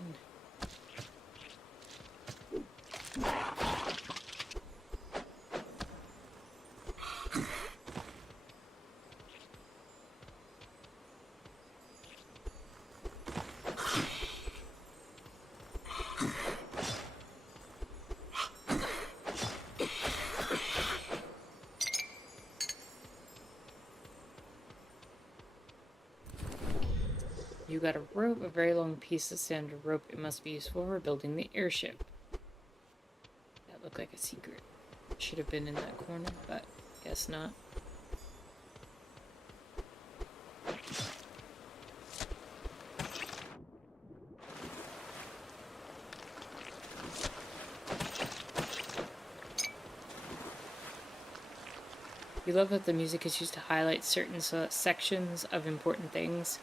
You got a rope, a very long piece of standard rope. It must be useful for building the airship. That looked like a secret. Should have been in that corner, but guess not. We love that the music is used to highlight certain sections of important things.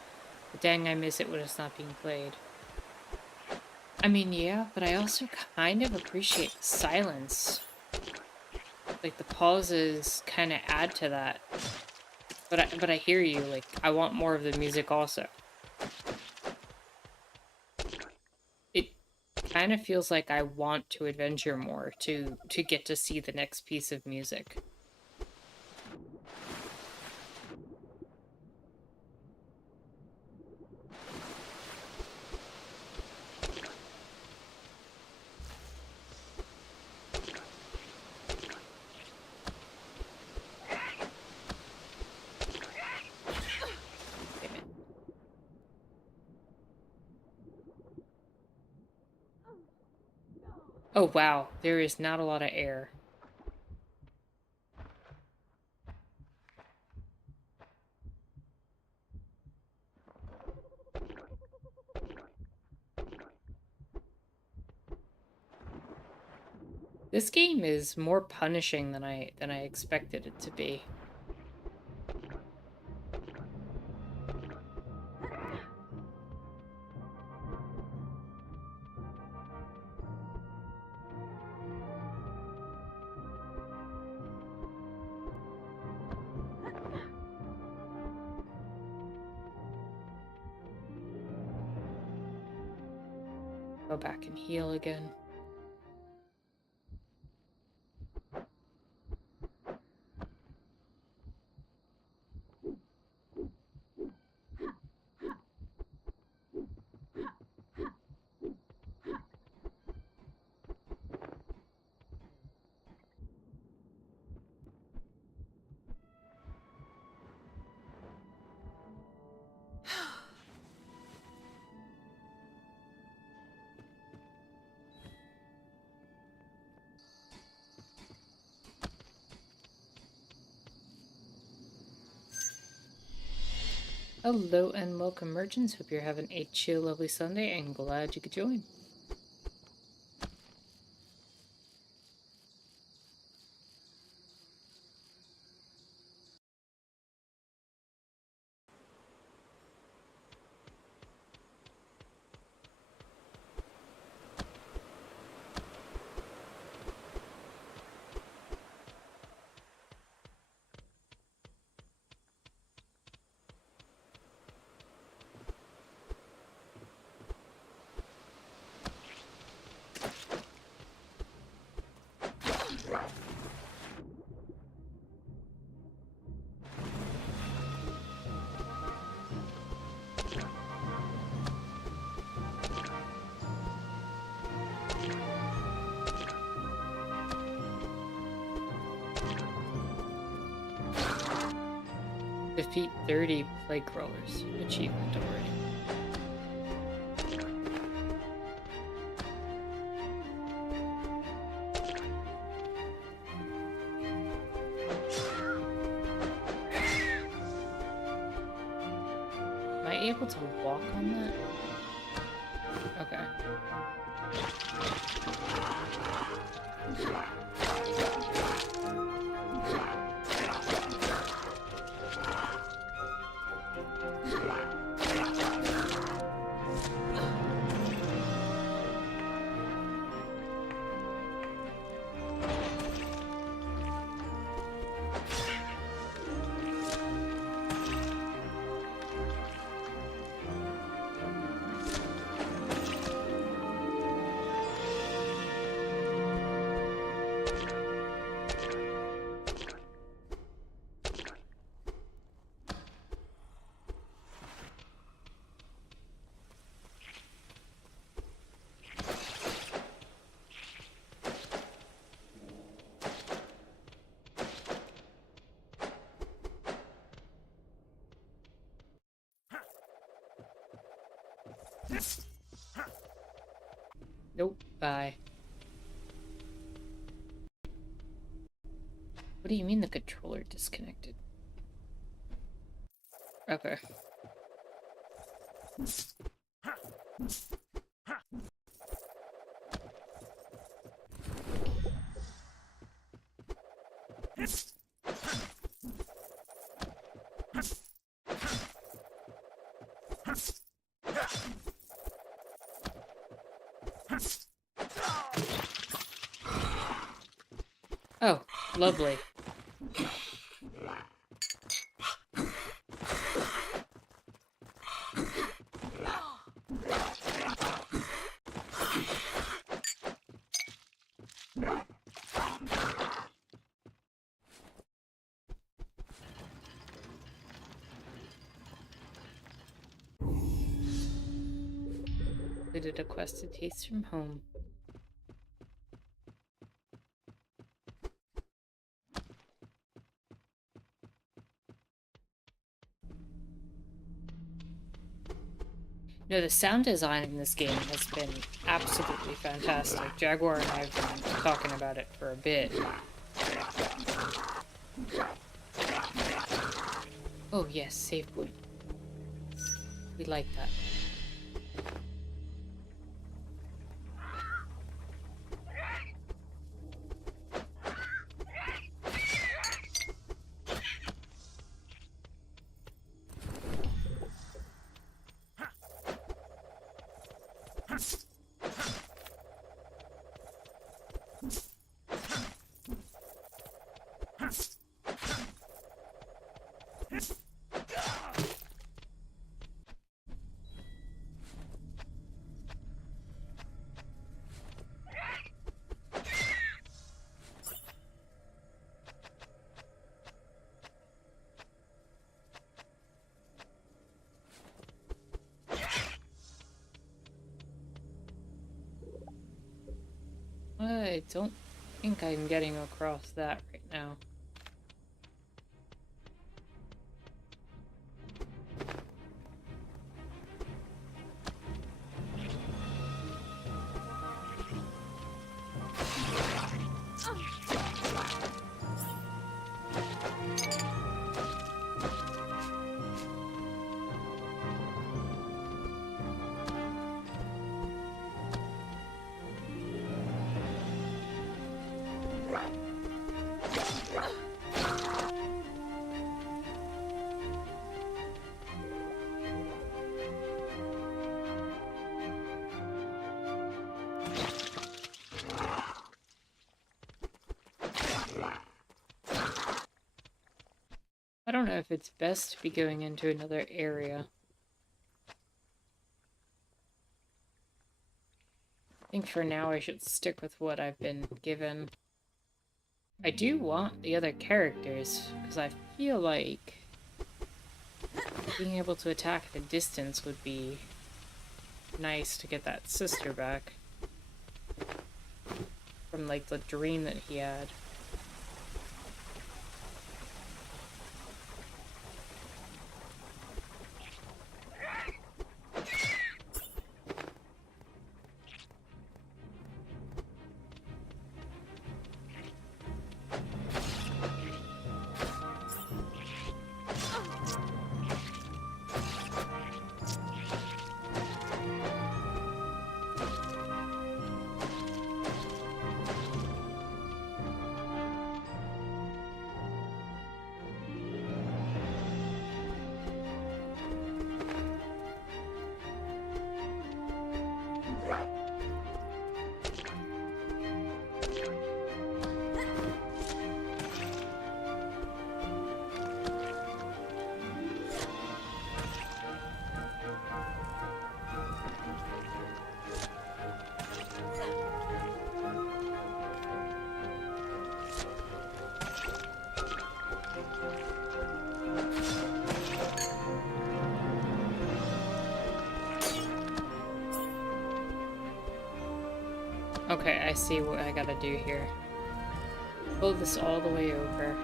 But dang, I miss it when it's not being played. I mean, yeah, but I also kind of appreciate the silence. Like, the pauses kind of add to that. But I hear you, like, I want more of the music also. It kind of feels like I want to adventure more to get to see the next piece of music. Oh wow, there is not a lot of air. This game is more punishing than I expected it to be. Go back and heal again. Hello and welcome, merchants. Hope you're having a chill, lovely Sunday and glad you could join. Defeat 30 plague crawlers. Achievement already. Am I able to walk on that? Okay. Nope. Bye. What do you mean the controller disconnected? Okay. Oh, lovely. Completed a quest to taste from home. No, the sound design in this game has been absolutely fantastic. Jaguar and I have been talking about it for a bit. Oh yes, save point. We like that. I don't think I'm getting across that right now. I don't know if it's best to be going into another area. I think for now I should stick with what I've been given. I do want the other characters, because I feel like being able to attack at a distance would be nice to get that sister back. From, like, the dream that he had. Okay, I see what I gotta do here. Pull this all the way over.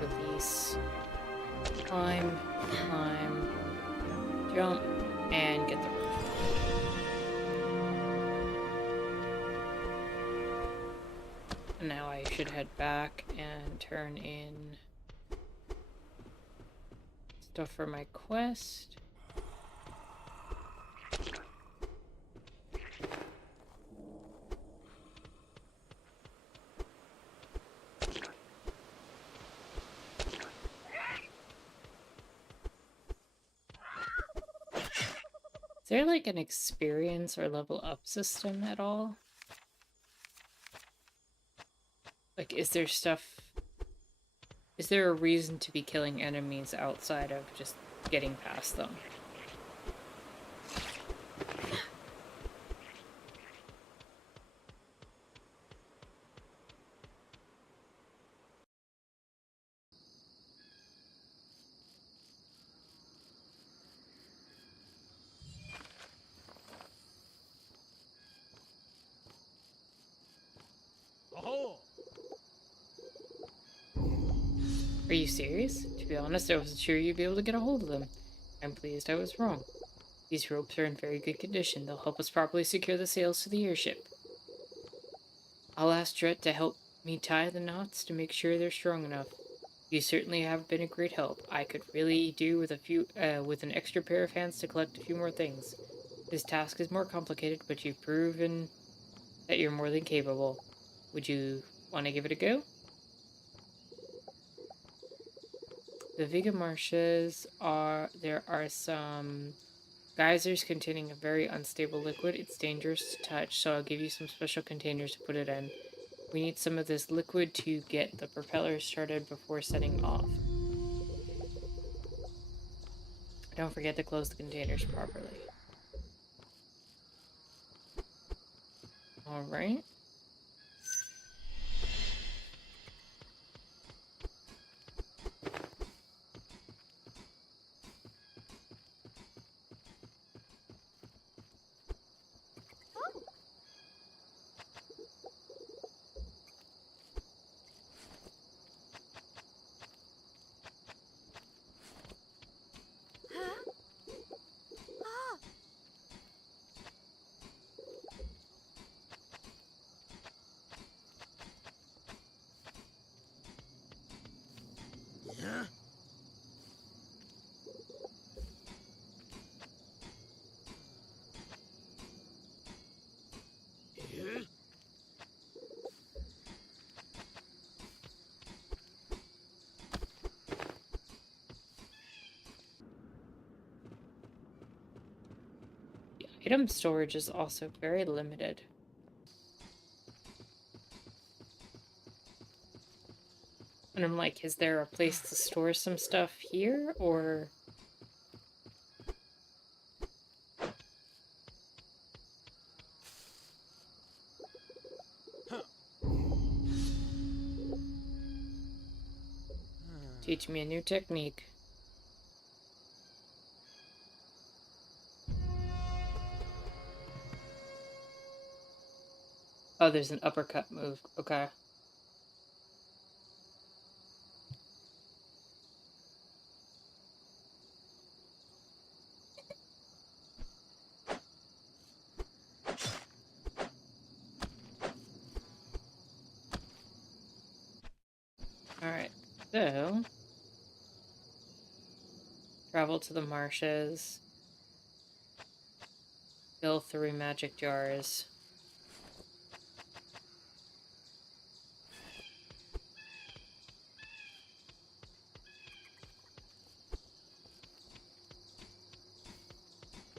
Release. Climb, climb, jump, and get the roof. And now I should head back and turn in stuff for my quest. Is there like an experience or level up system at all? Like, is there stuff... Is there a reason to be killing enemies outside of just getting past them? Oh, Are you serious? To be honest, I wasn't sure you'd be able to get a hold of them. I'm pleased I was wrong. These ropes are in very good condition. They'll help us properly secure the sails to the airship. I'll ask Dret to help me tie the knots to make sure they're strong enough. You certainly have been a great help. I could really do with with an extra pair of hands to collect a few more things. This task is more complicated, but you've proven that you're more than capable. Would you want to give it a go? The Vega marshes there are some geysers containing a very unstable liquid. It's dangerous to touch, so I'll give you some special containers to put it in. We need some of this liquid to get the propeller started before setting off. Don't forget to close the containers properly. Alright. yeah. Yeah. The item storage is also very limited. And I'm like, is there a place to store some stuff here, or... Huh. Teach me a new technique. Oh, there's an uppercut move. Okay. Alright. So... Travel to the marshes. Fill 3 magic jars.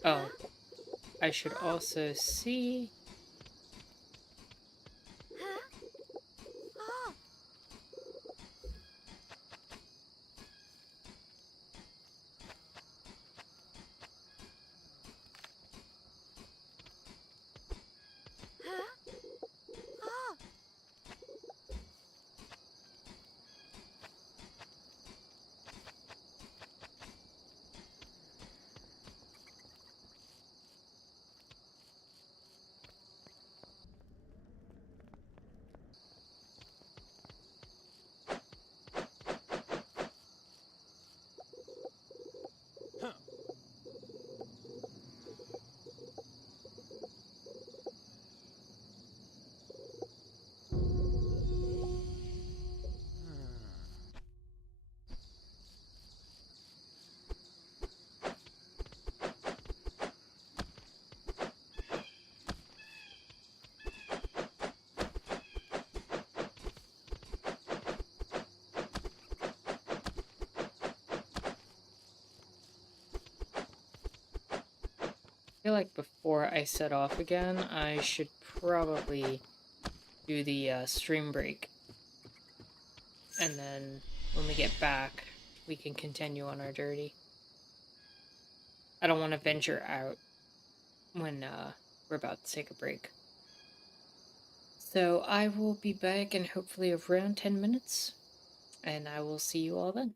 Oh, I should also see... feel like before I set off again, I should probably do the stream break. And then when we get back, we can continue on our journey. I don't want to venture out when we're about to take a break. So I will be back in hopefully around 10 minutes, and I will see you all then.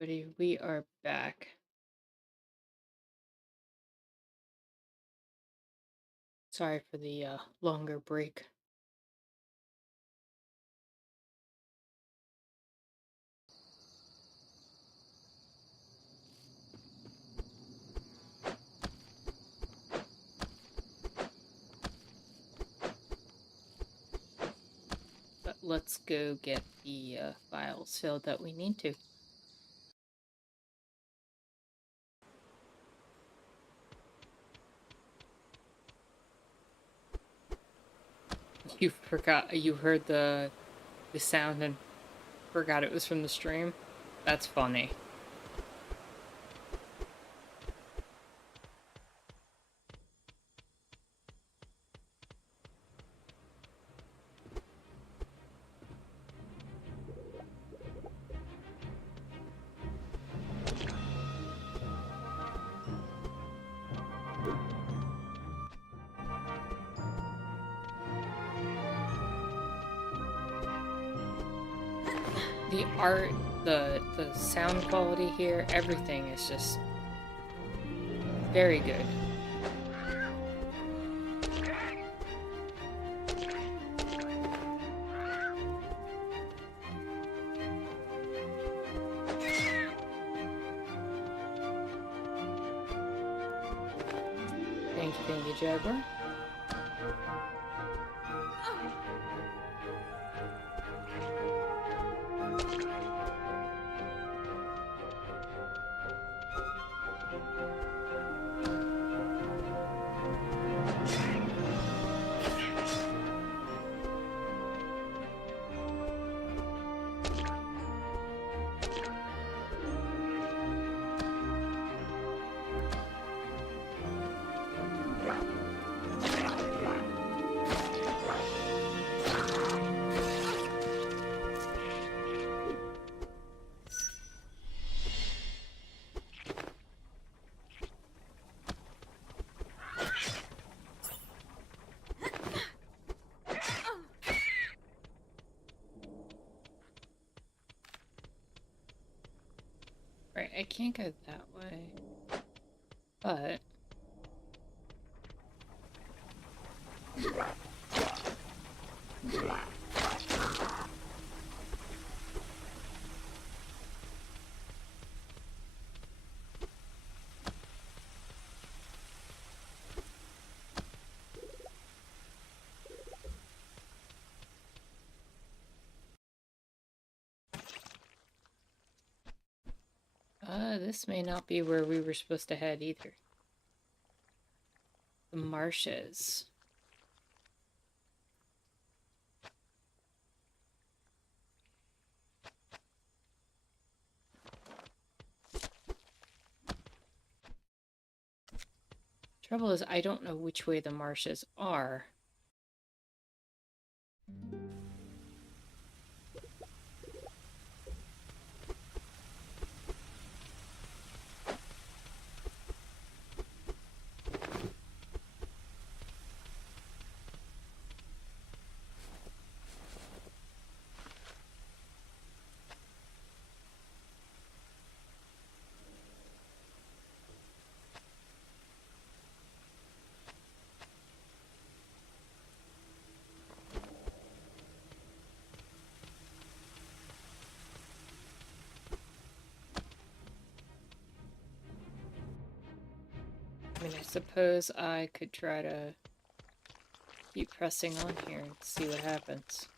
Buddy, we are back. Sorry for the longer break. But let's go get the files filled that we need to. You forgot, you heard the sound and forgot it was from the stream? That's funny. The art, the sound quality here, everything is just very good. Thank you, Jaguar. Right, I can't go that way, but... this may not be where we were supposed to head either. The marshes. Trouble is, I don't know which way the marshes are. I mean, I suppose I could try to keep pressing on here and see what happens.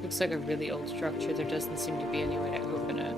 Looks like a really old structure. There doesn't seem to be any way to open it.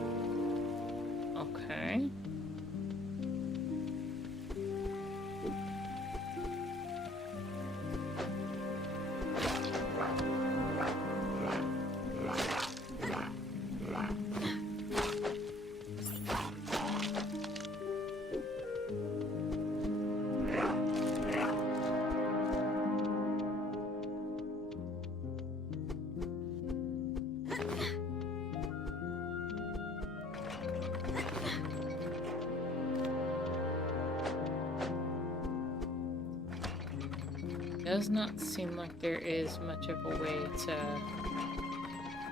does not seem like there is much of a way to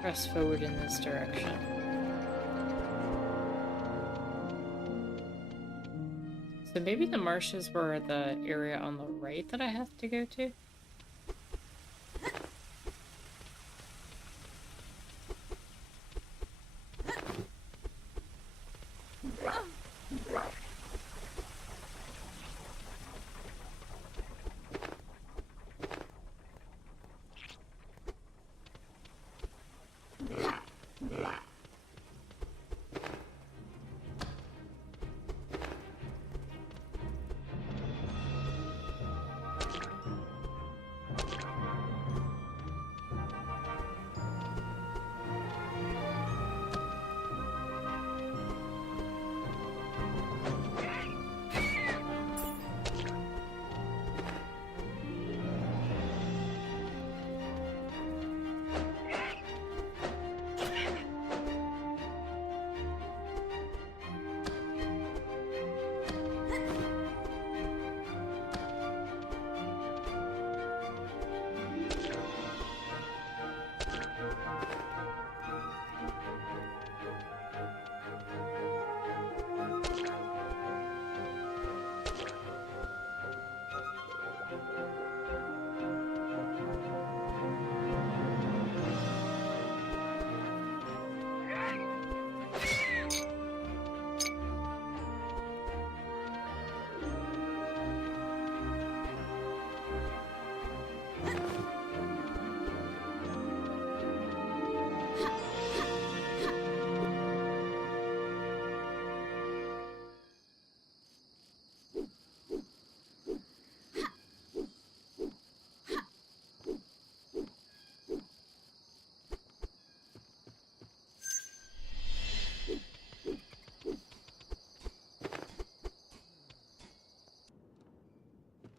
press forward in this direction. So maybe the marshes were the area on the right that I have to go to?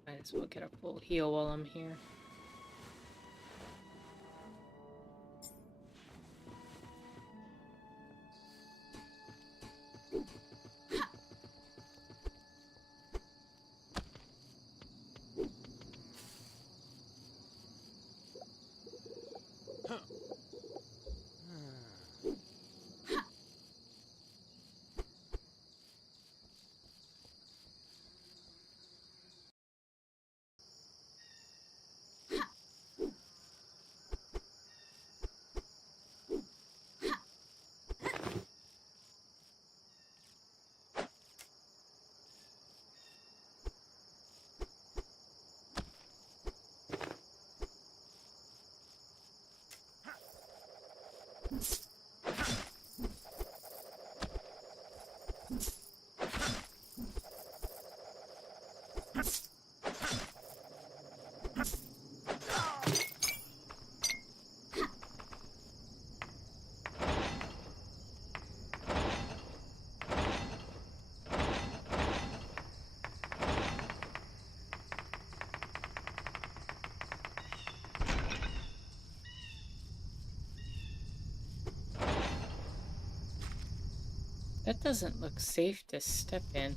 Might as well get a full heal while I'm here. That doesn't look safe to step in.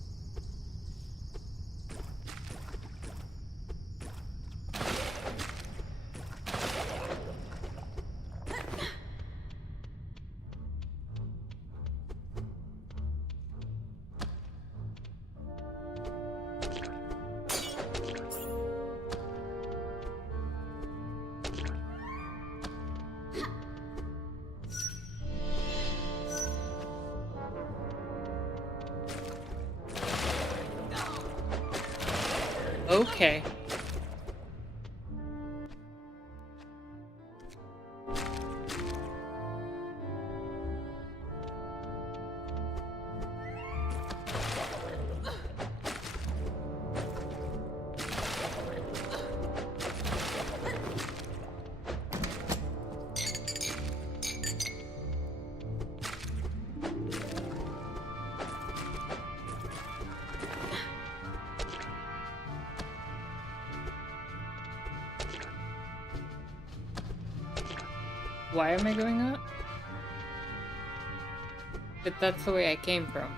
Okay. Why am I going up? But that's the way I came from.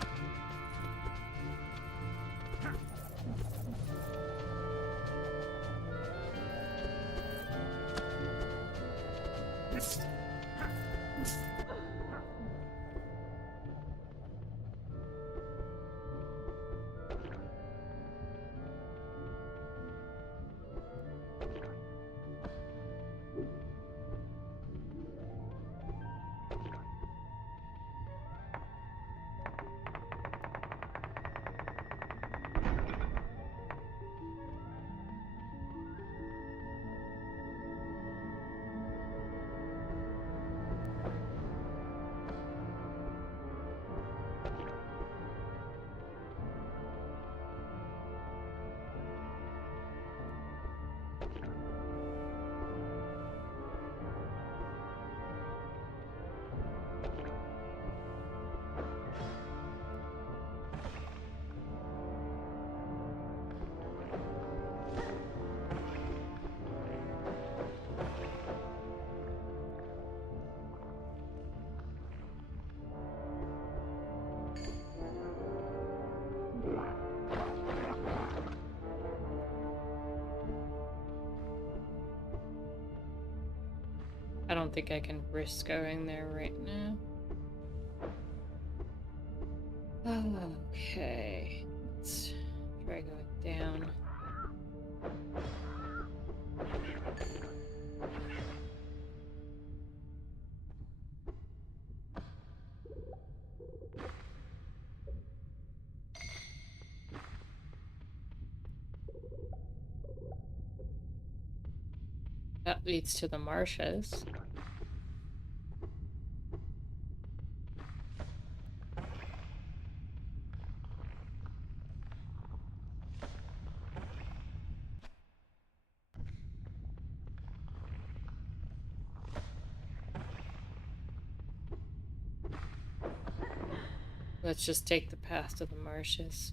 I don't think I can risk going there right now. Okay, let's try going down. That leads to the marshes. Let's just take the path to the marshes.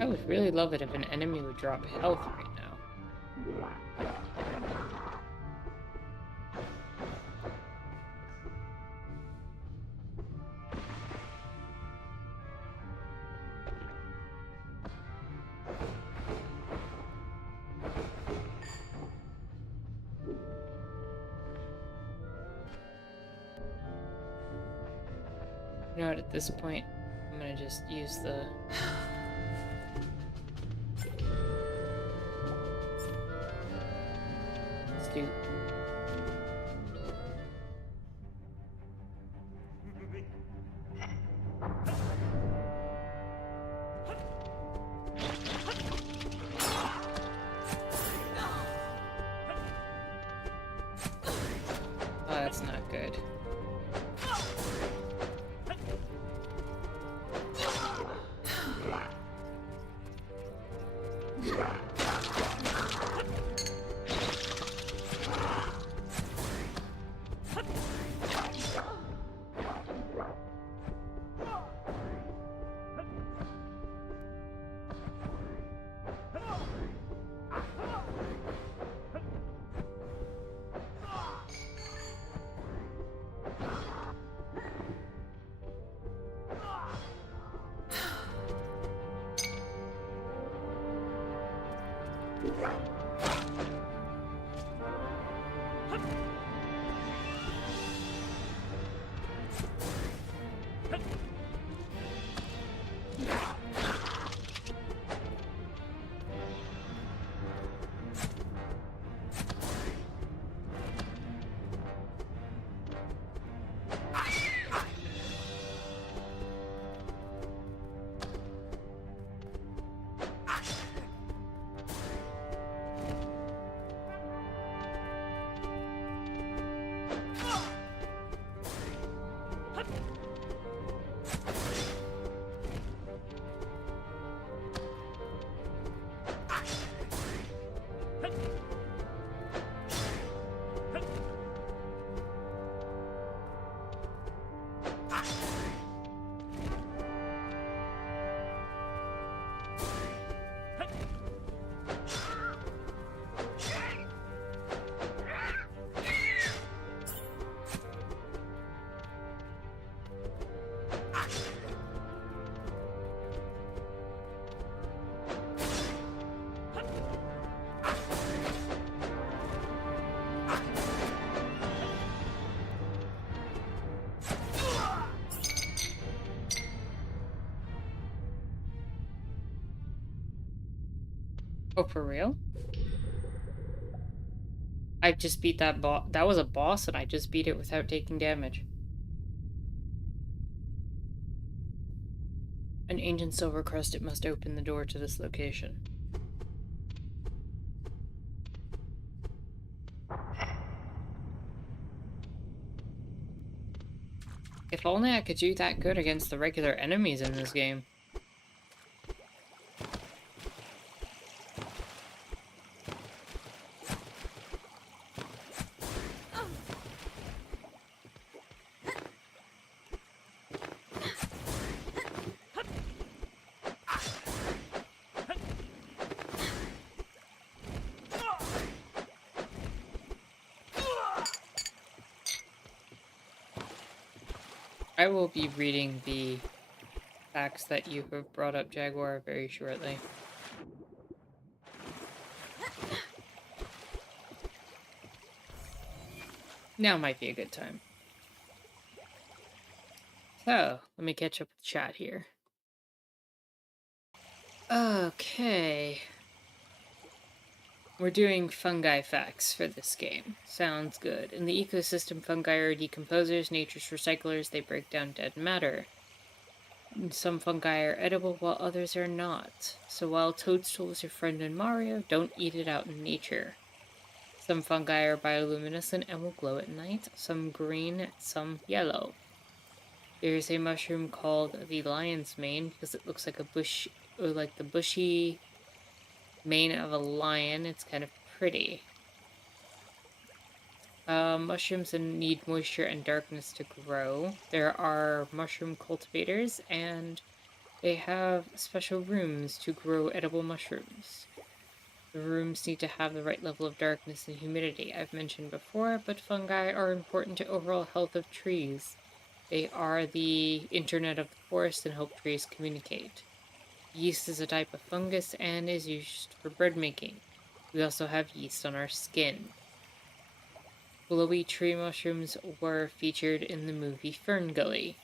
I would really love it if an enemy would drop health right now. You know what, at this point, I'm gonna just use the... Scoot. Oh, that's not good. Oh, for real? I just beat that boss. That was a boss, and I just beat it without taking damage. An ancient silver crest, it must open the door to this location. If only I could do that good against the regular enemies in this game. I will be reading the facts that you have brought up, Jaguar, very shortly. Now might be a good time. So, let me catch up with chat here. Okay. We're doing fungi facts for this game. Sounds good. In the ecosystem, fungi are decomposers, nature's recyclers. They break down dead matter. Some fungi are edible while others are not. So while Toadstool is your friend in Mario, don't eat it out in nature. Some fungi are bioluminescent and will glow at night. Some green, some yellow. There's a mushroom called the lion's mane because it looks like a bush, or like the bushy mane of a lion. It's kind of pretty. Mushrooms need moisture and darkness to grow. There are mushroom cultivators, and they have special rooms to grow edible mushrooms. The rooms need to have the right level of darkness and humidity, I've mentioned before, but fungi are important to overall health of trees. They are the internet of the forest and help trees communicate. Yeast is a type of fungus and is used for bread making. We also have yeast on our skin. Glowy tree mushrooms were featured in the movie Fern Gully.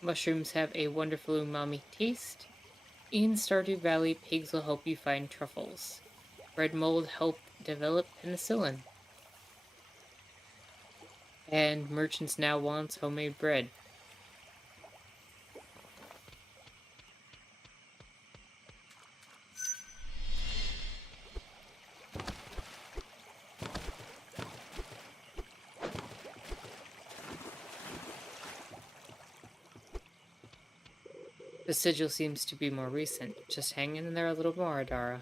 Mushrooms have a wonderful umami taste. In Stardew Valley, pigs will help you find truffles. Bread mold helped develop penicillin. And merchants now want homemade bread. The sigil seems to be more recent. Just hang in there a little more, Adara.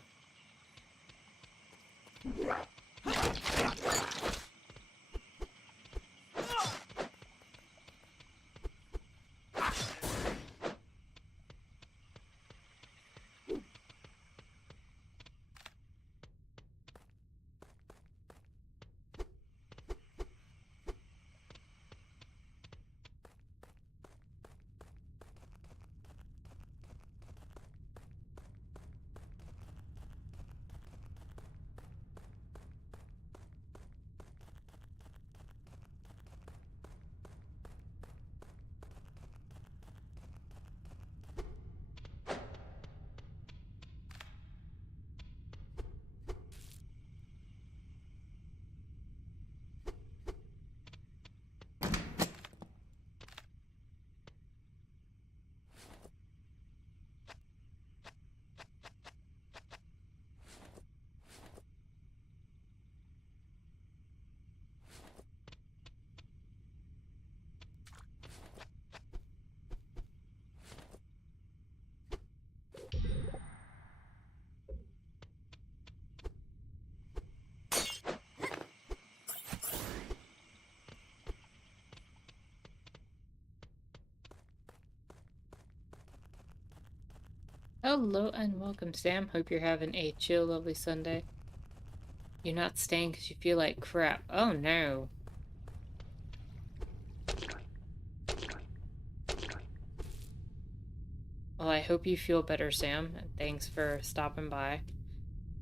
Hello and welcome, Sam. Hope you're having a chill, lovely Sunday. You're not staying because you feel like crap. Oh no. Well, I hope you feel better, Sam, and thanks for stopping by.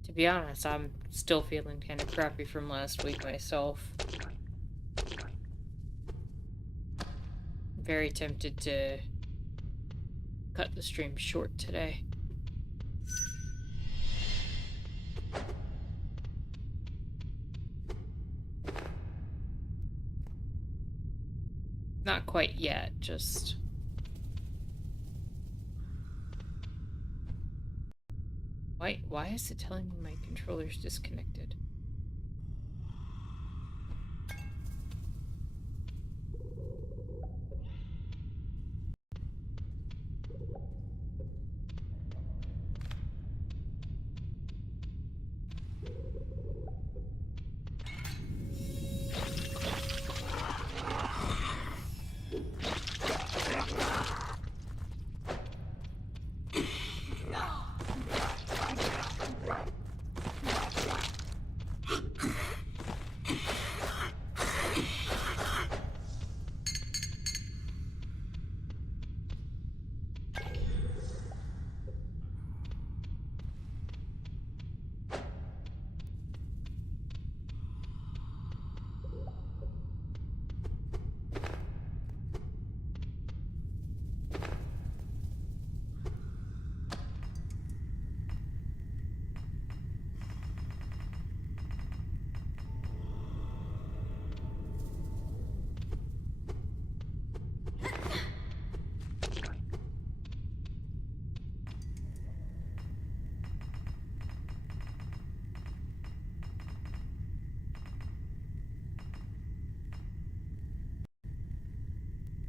To be honest, I'm still feeling kind of crappy from last week myself. Very tempted to cut the stream short today. not quite yet, just... Why is it telling me my controller's disconnected?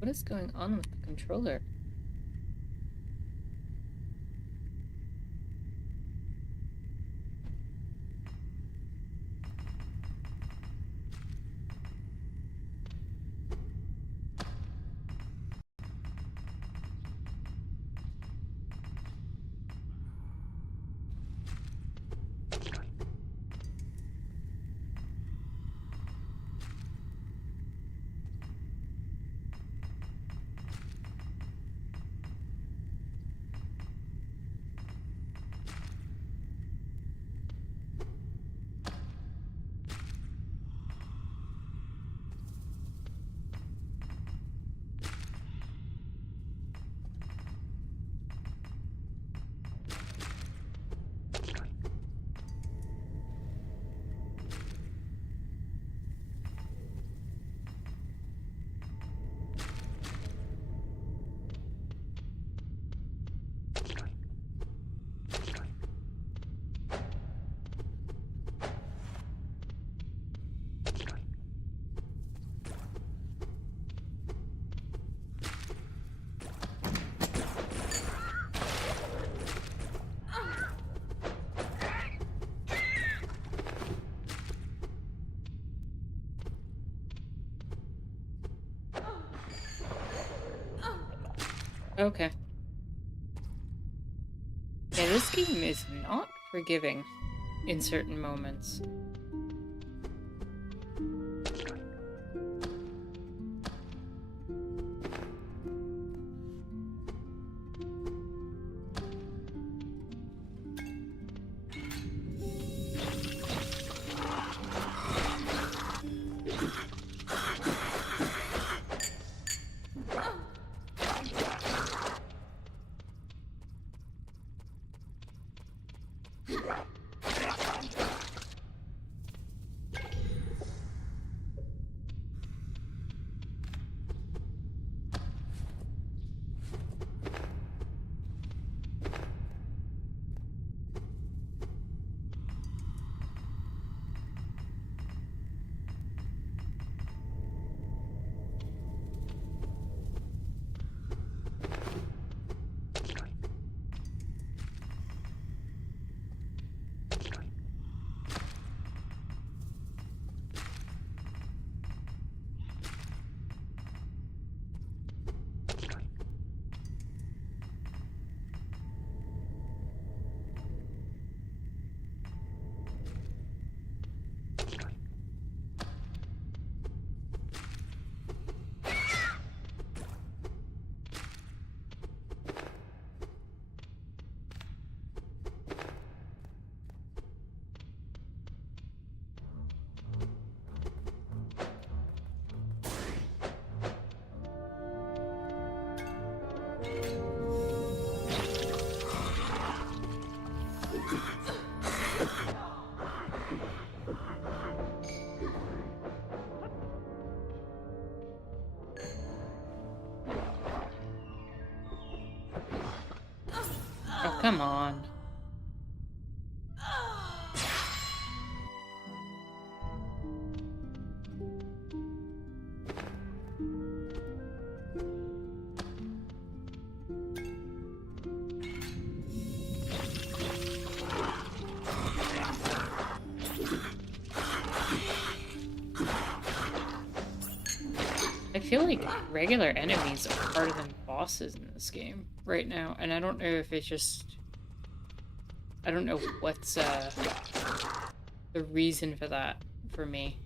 What is going on with the controller? Okay. Yeah, this game is not forgiving in certain moments. come on. I feel like regular enemies are harder than bosses in this game right now, and I don't know if it's just... I don't know what's the reason for that for me.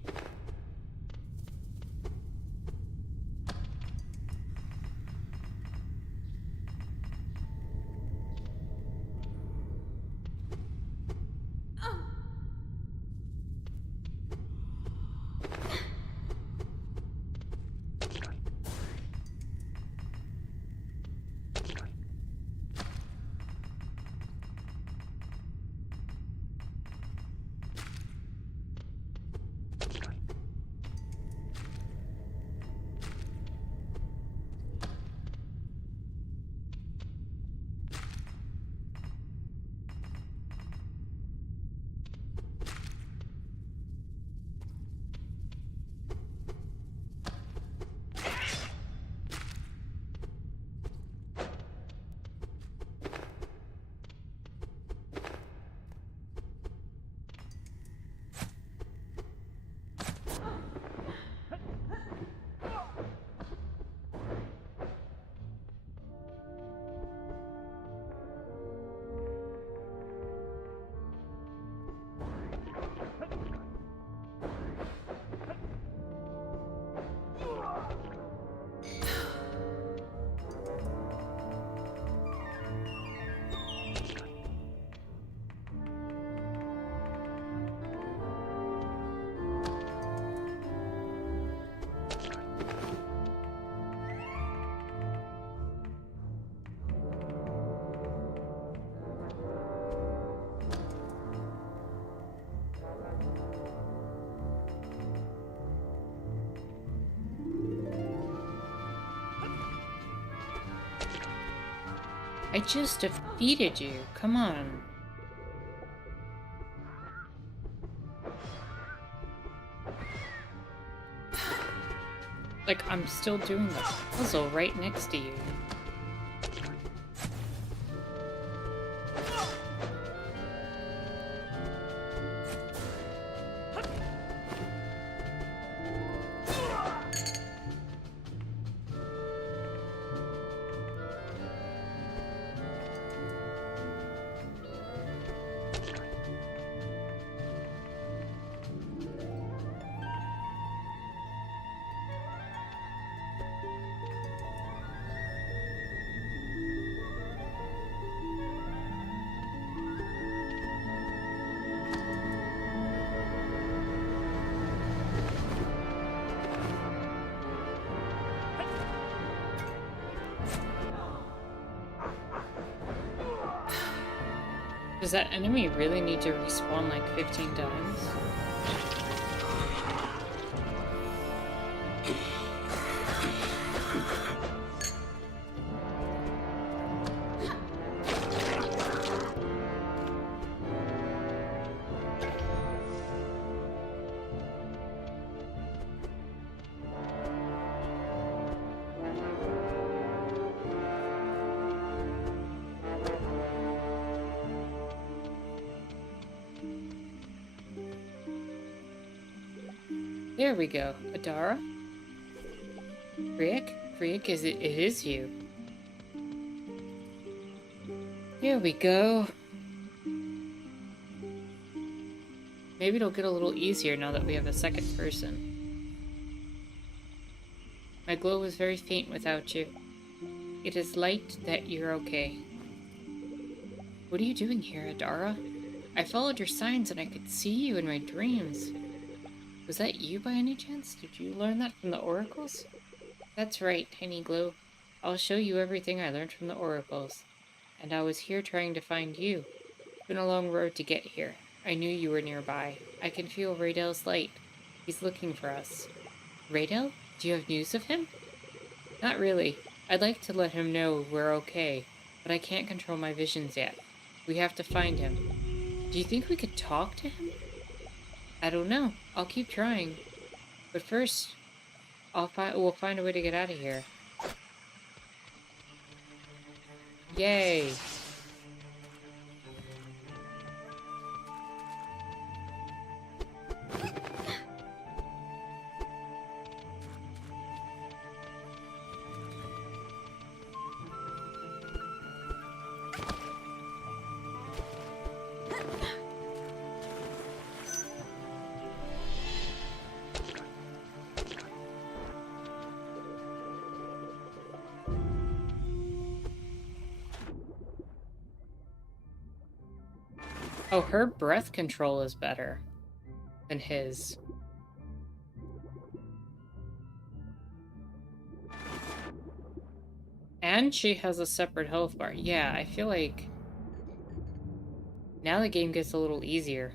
I just defeated you. Come on. Like, I'm still doing the puzzle right next to you. Does that enemy really need to respawn like 15 times? There we go. Adara? Greak? Greak, it is you. Here we go. Maybe it'll get a little easier now that we have a second person. My glow was very faint without you. It is light that you're okay. What are you doing here, Adara? I followed your signs and I could see you in my dreams. Was that you by any chance? Did you learn that from the oracles? That's right, Tiny Glow. I'll show you everything I learned from the oracles. And I was here trying to find you. It's been a long road to get here. I knew you were nearby. I can feel Radel's light. He's looking for us. Radel? Do you have news of him? Not really. I'd like to let him know we're okay, but I can't control my visions yet. We have to find him. Do you think we could talk to him? I don't know. I'll keep trying. But first, we'll find a way to get out of here. Yay! Oh, her breath control is better than his. And she has a separate health bar. Yeah, I feel like now the game gets a little easier.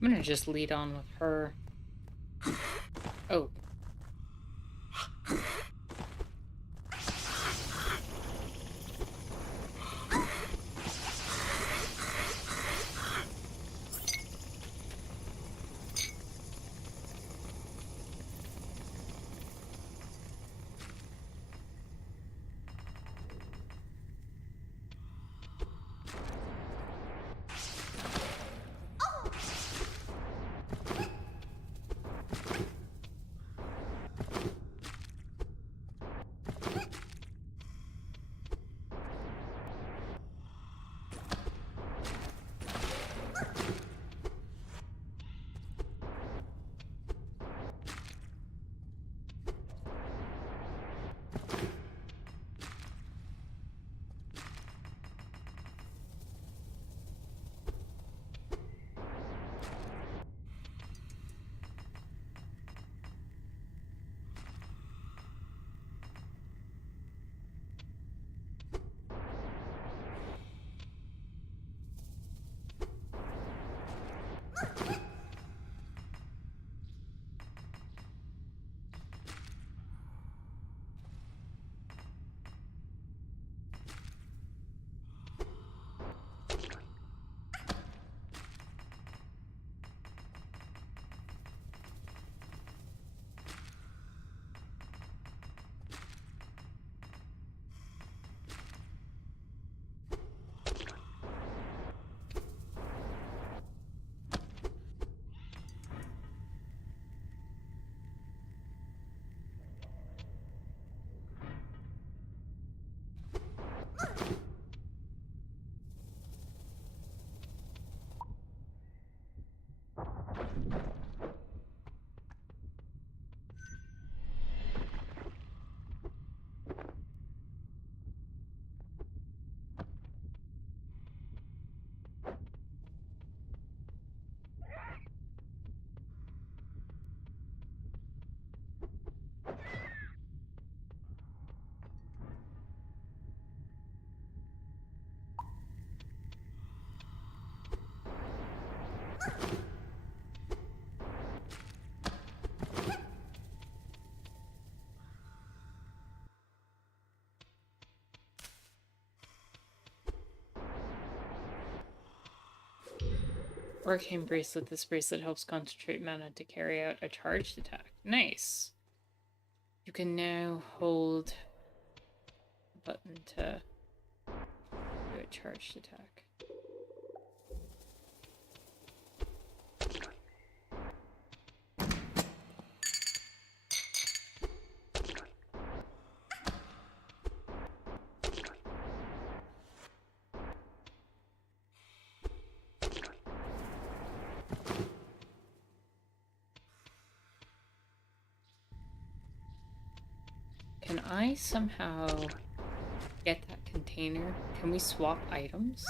I'm gonna just lead on with her. Oh. Arcane bracelet. This bracelet helps concentrate mana to carry out a charged attack. Nice. You can now hold the button to do a charged attack. Can I somehow get that container? Can we swap items?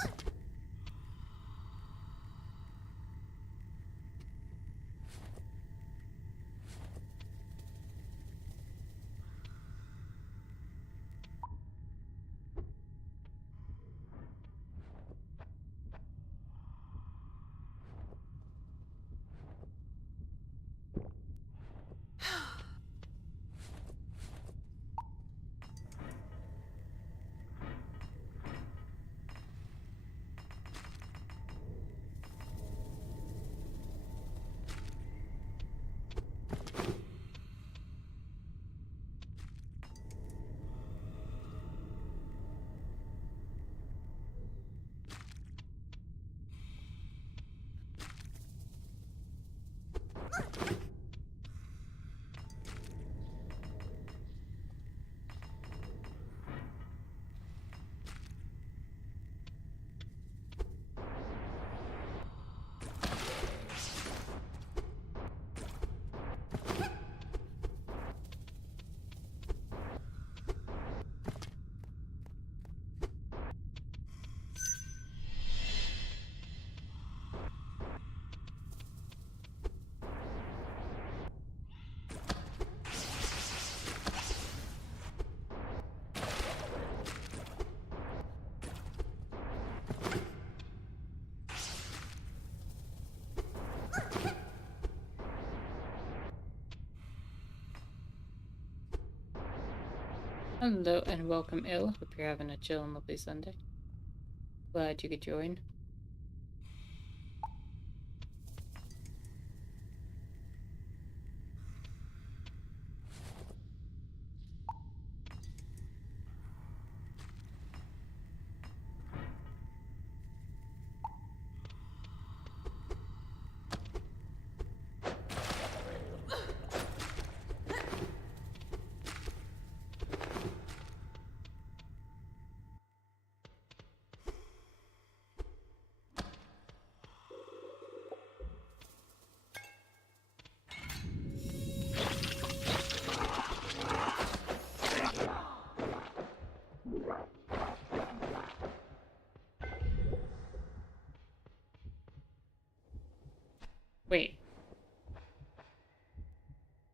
Hello and welcome, Il. Hope you're having a chill and lovely Sunday. Glad you could join. Wait.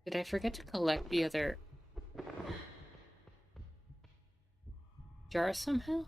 Did I forget to collect the other jar somehow?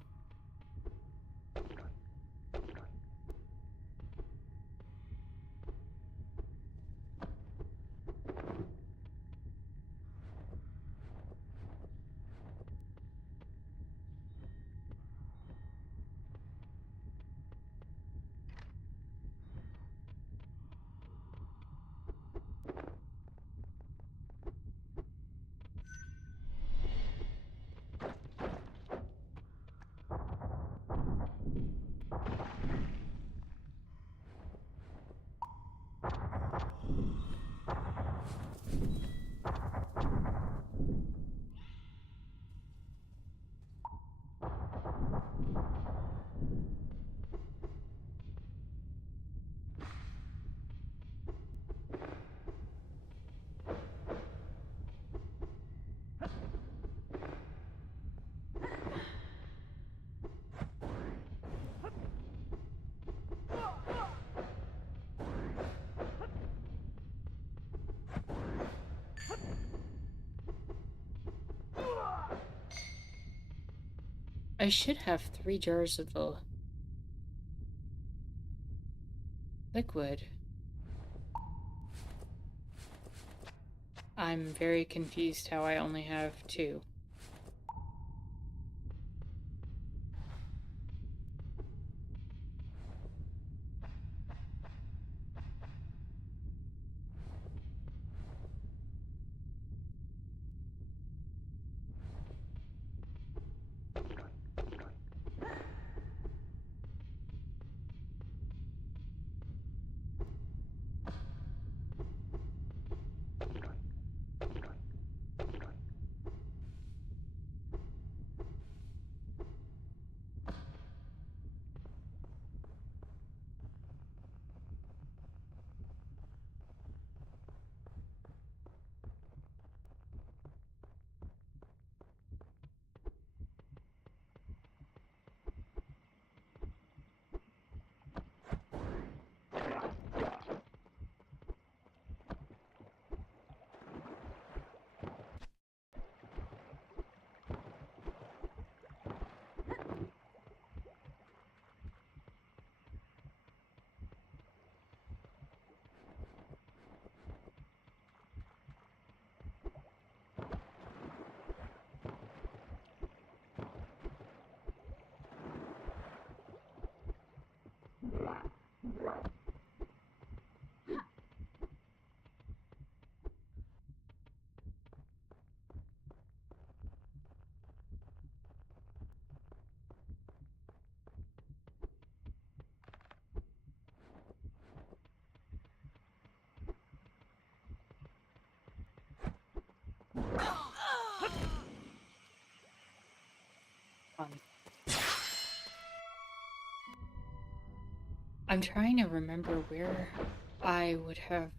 I should have 3 jars of the liquid. I'm very confused how I only have 2. I'm trying to remember where I would have...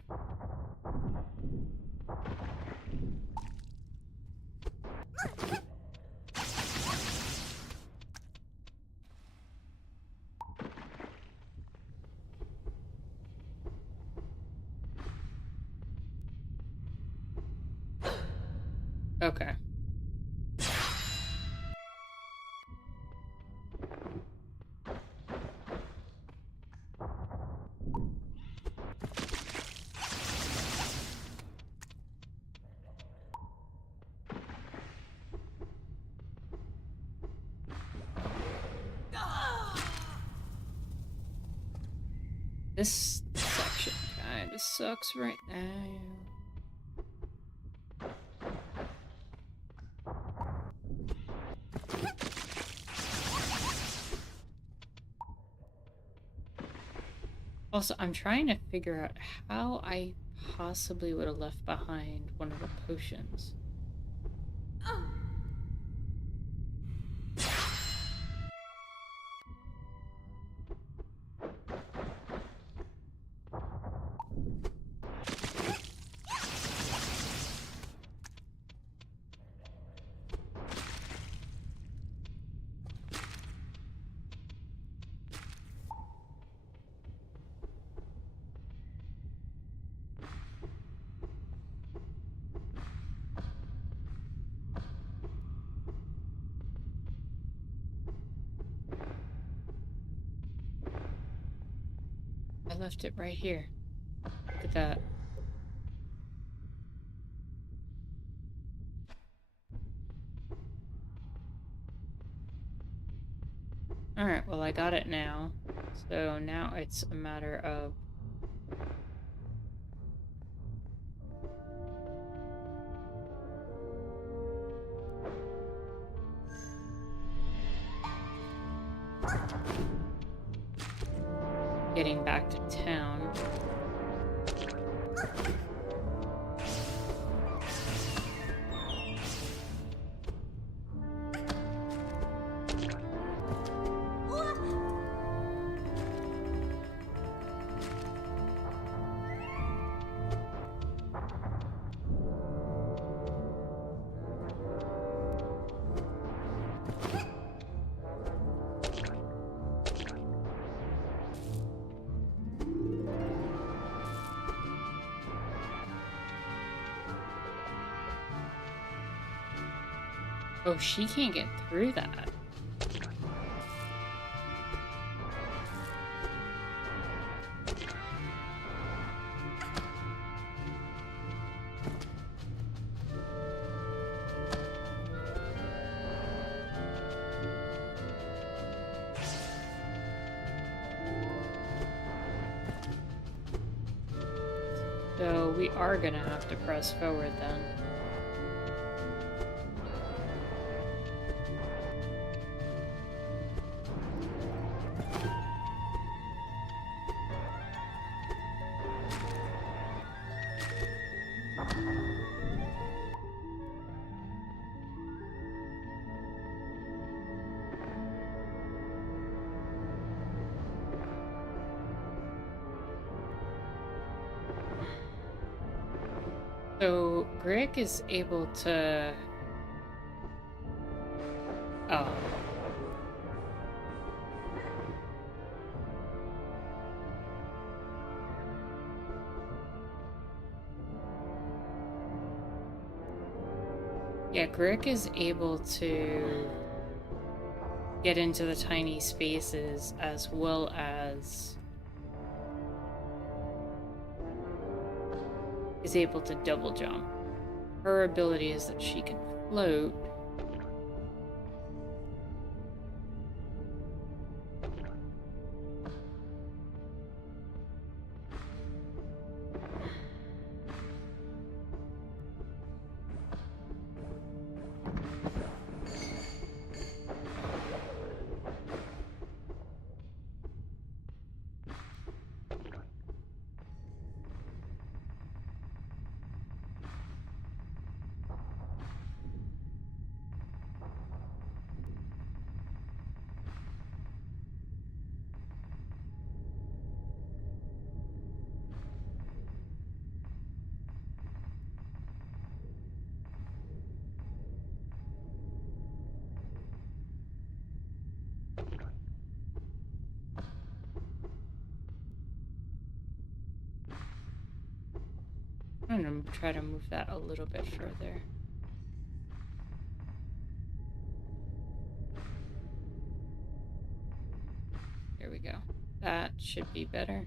Okay. This section kind of sucks right now. Also, I'm trying to figure out how I possibly would have left behind one of the potions. I left it right here. Look at that. Alright, well I got it now. So now it's a matter of... getting back to town. Oh, she can't get through that. So we are gonna have to press forward then. So Greak is able to... Oh. Yeah, Greak is able to get into the tiny spaces as well as is able to double jump. Her ability is that she can float. I'm gonna try to move that a little bit further. There we go. That should be better.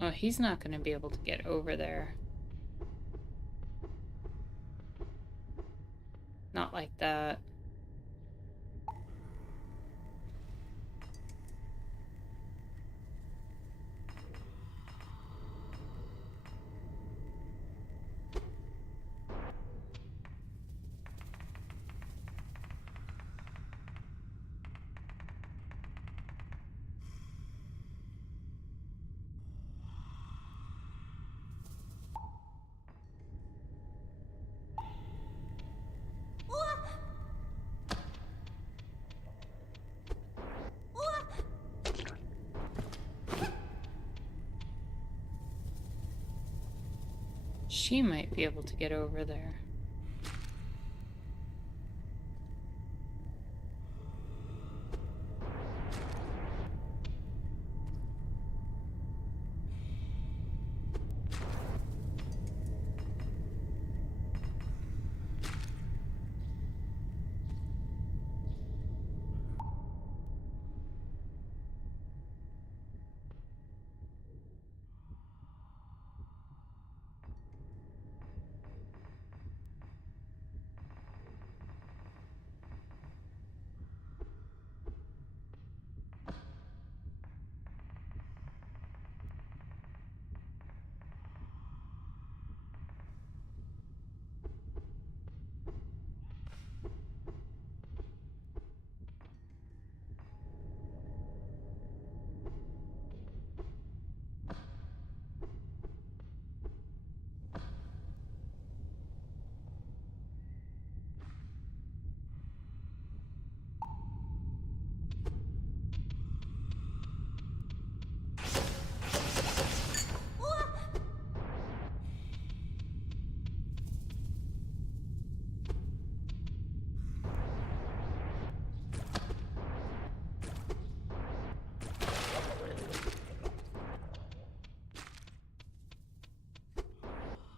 Oh, he's not going to be able to get over there. Not like that. She might be able to get over there.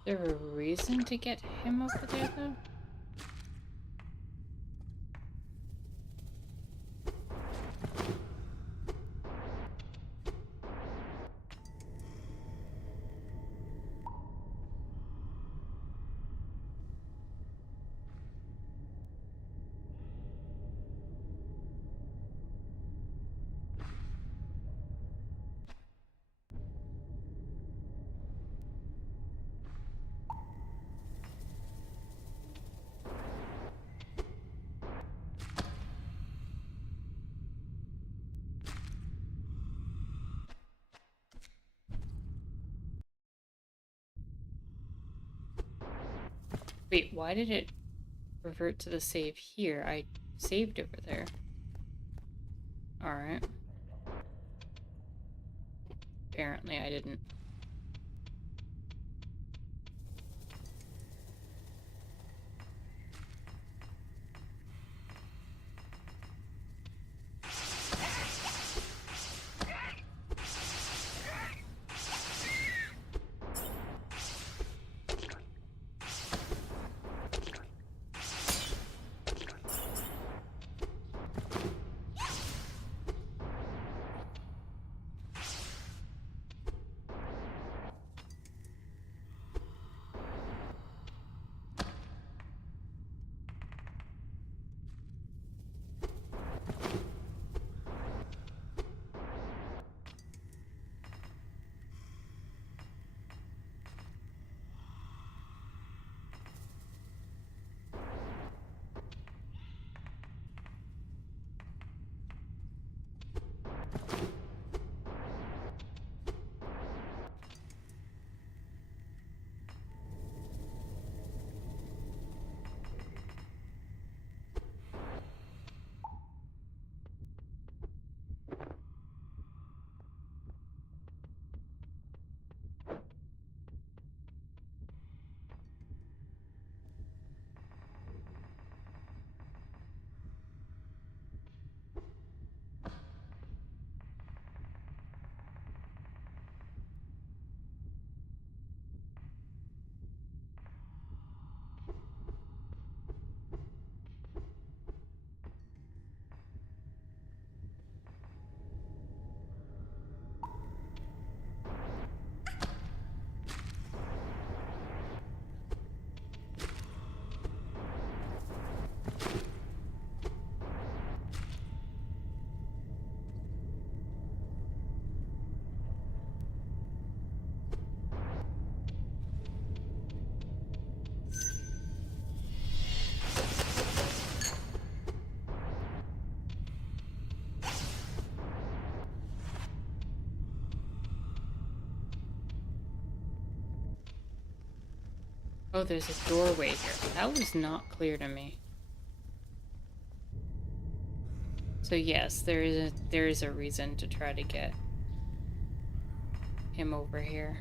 Is there a reason to get him over there, though? Wait, why did it revert to the save here? I saved over there. Alright. Apparently I didn't. Oh, there's a doorway here. That was not clear to me. So yes, there is a reason to try to get him over here.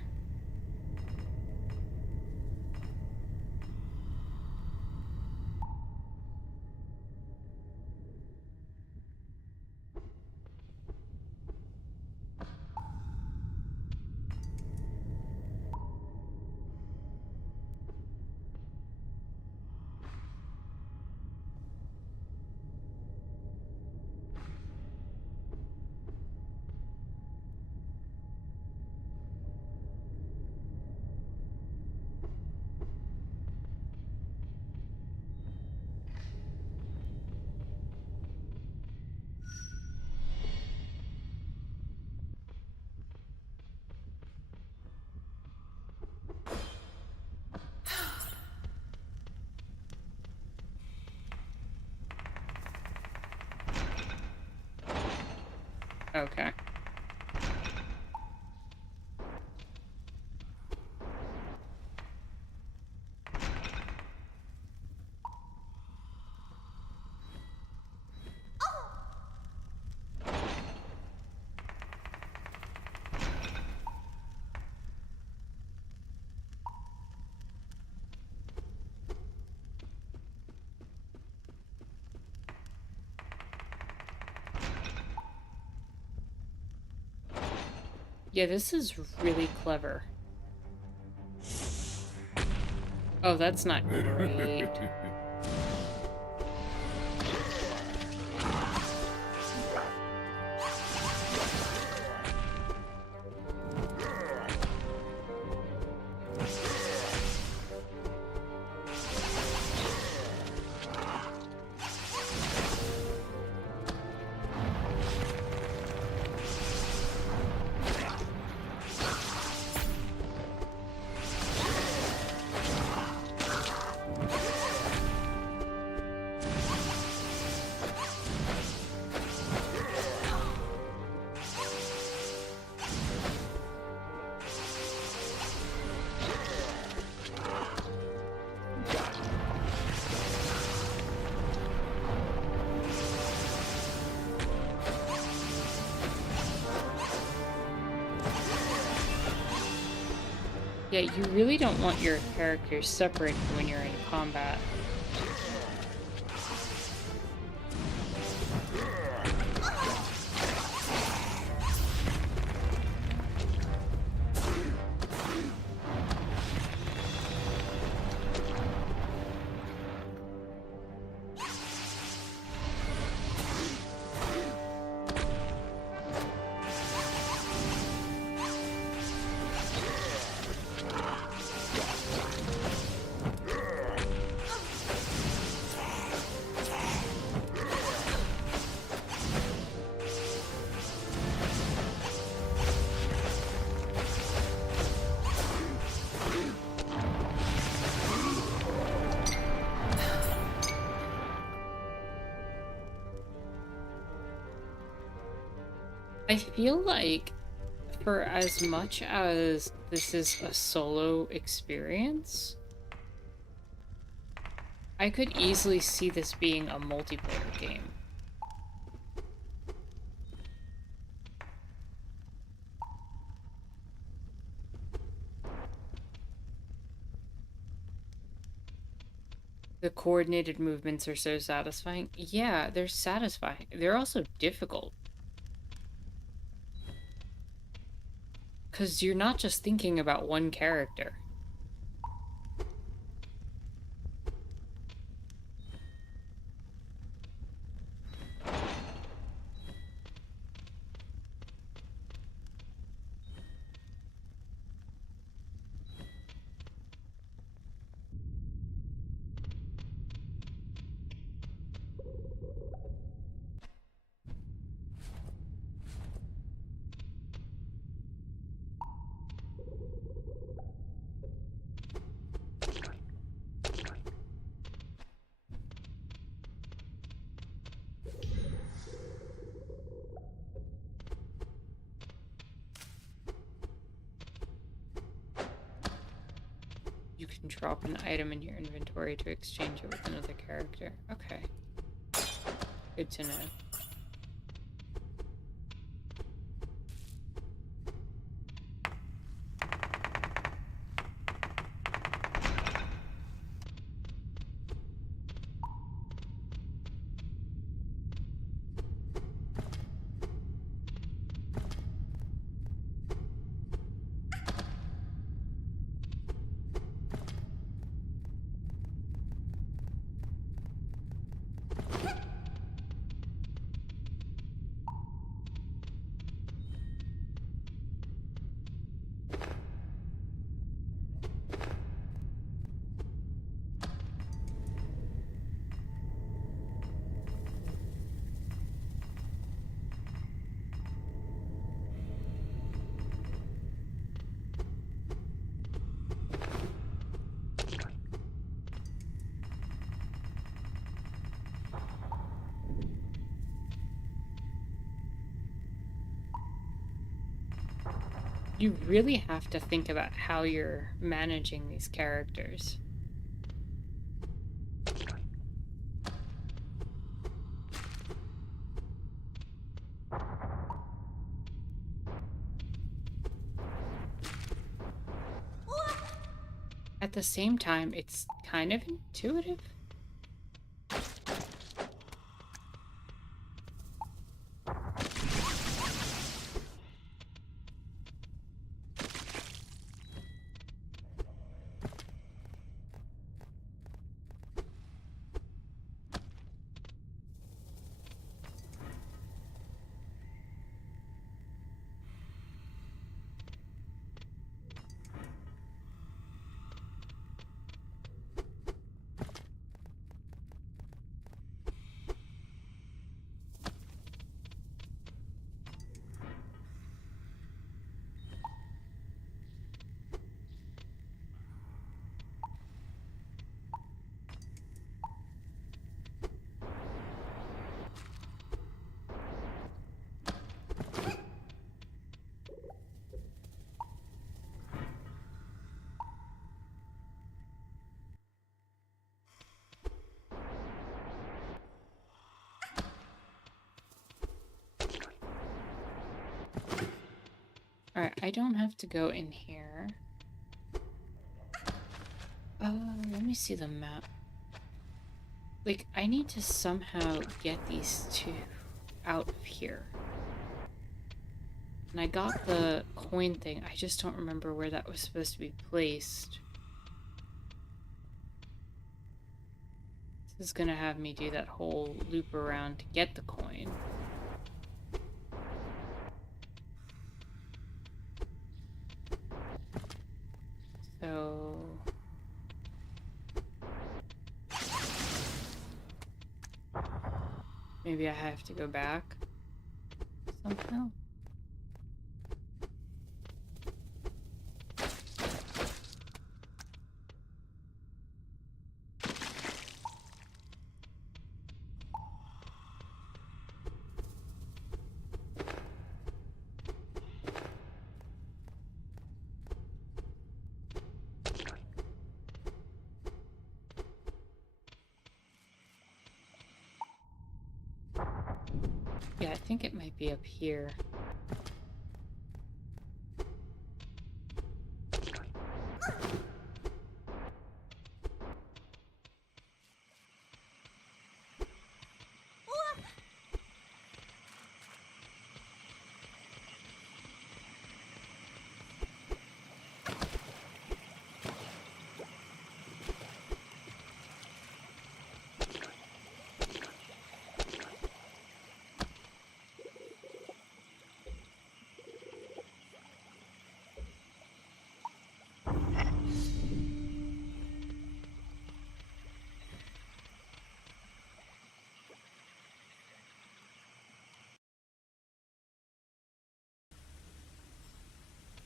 Okay. Yeah, this is really clever. Oh, that's not great. Yeah, you really don't want your characters separated when you're in combat. I feel like for as much as this is a solo experience, I could easily see this being a multiplayer game. The coordinated movements are so satisfying. Yeah, they're satisfying. They're also difficult. Because you're not just thinking about one character. can drop an item in your inventory to exchange it with another character. Okay. Good to know. You really have to think about how you're managing these characters. At the same time, it's kind of intuitive. Alright, I don't have to go in here. Let me see the map. Like, I need to somehow get these two out of here. And I got the coin thing. I just don't remember where that was supposed to be placed. This is gonna have me do that whole loop around to get the coin. So... maybe I have to go back somehow. Yeah, I think it might be up here.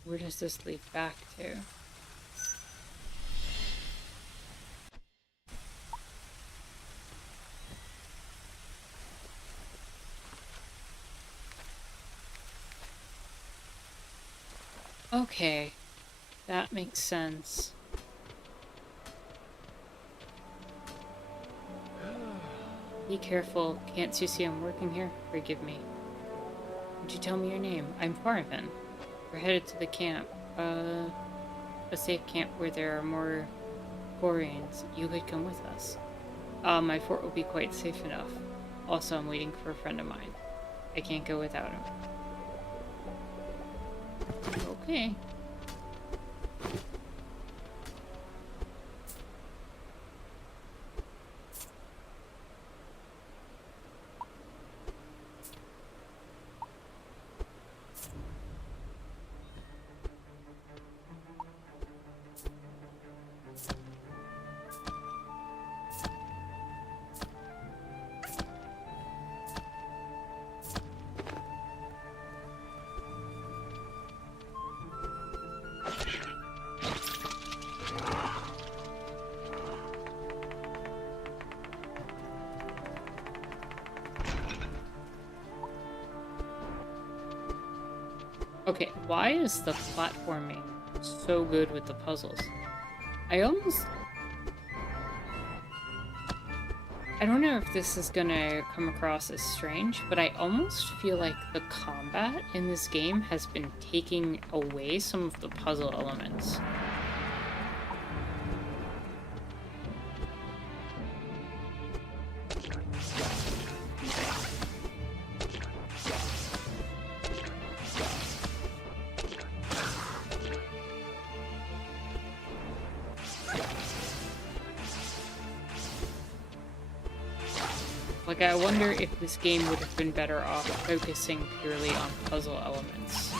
Where does this lead back to? Okay, that makes sense. Be careful. Can't you see I'm working here? Forgive me. Would you tell me your name? I'm Farven. We're headed to the camp. A safe camp where there are more Quarians. You could come with us. My fort will be quite safe enough. Also, I'm waiting for a friend of mine. I can't go without him. Okay. Okay, why is the platforming so good with the puzzles? I don't know if this is gonna come across as strange, but I almost feel like the combat in this game has been taking away some of the puzzle elements. Like, I wonder if this game would have been better off focusing purely on puzzle elements.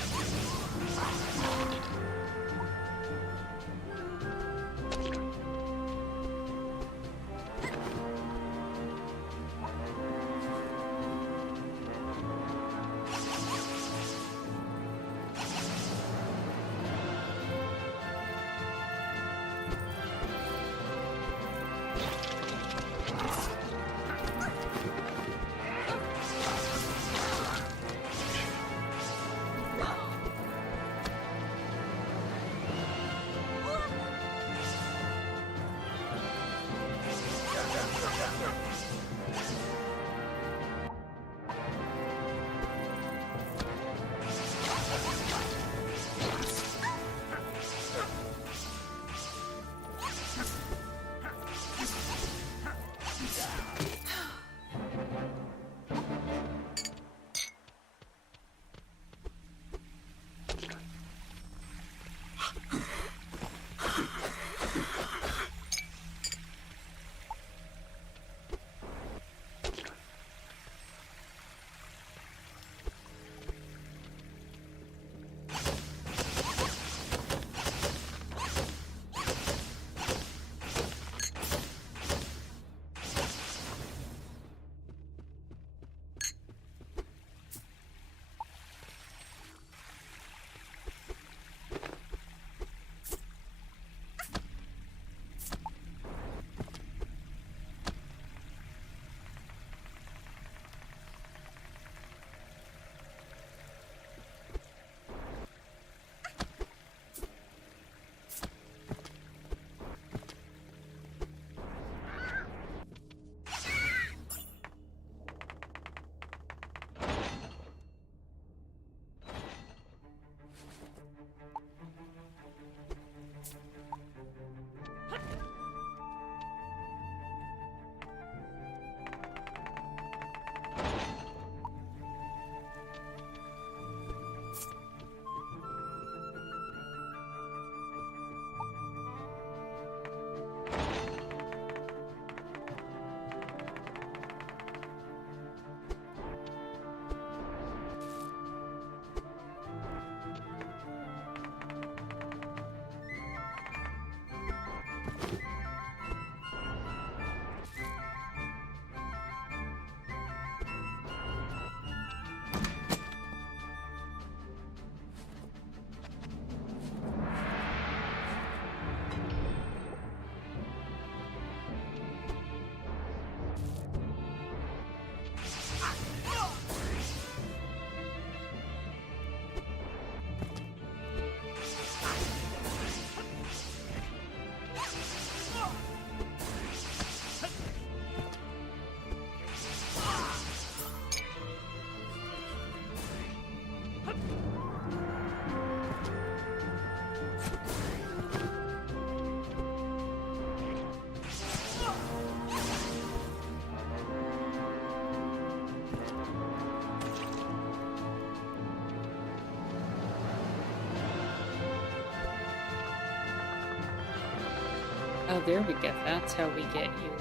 Oh, there we go. That's how we get you.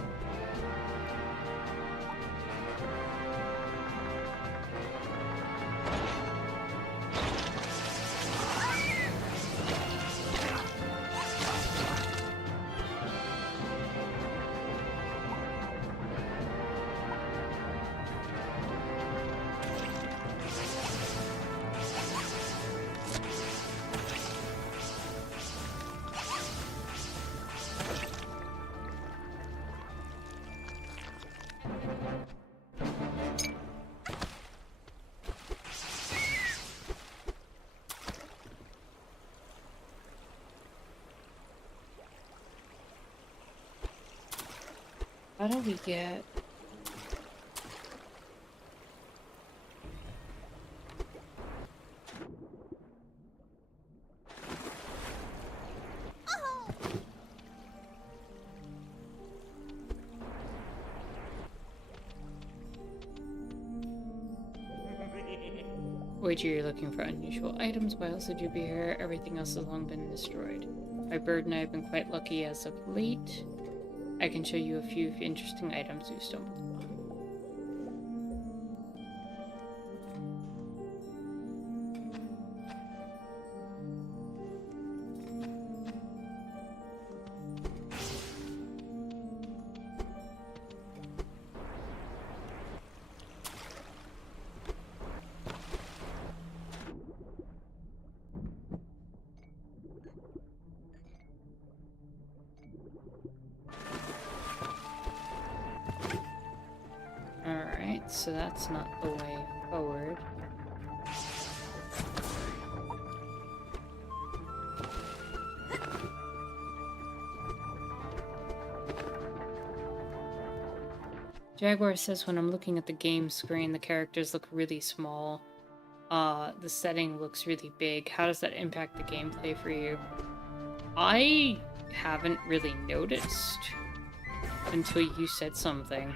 How do we get... Wager you're looking for unusual items. Why else would you be here? Everything else has long been destroyed. My bird and I have been quite lucky as of late. I can show you a few interesting items we've stumbled upon. Alright, so that's not the way forward. Jaguar says when I'm looking at the game screen, the characters look really small. The setting looks really big. How does that impact the gameplay for you? I haven't really noticed until you said something.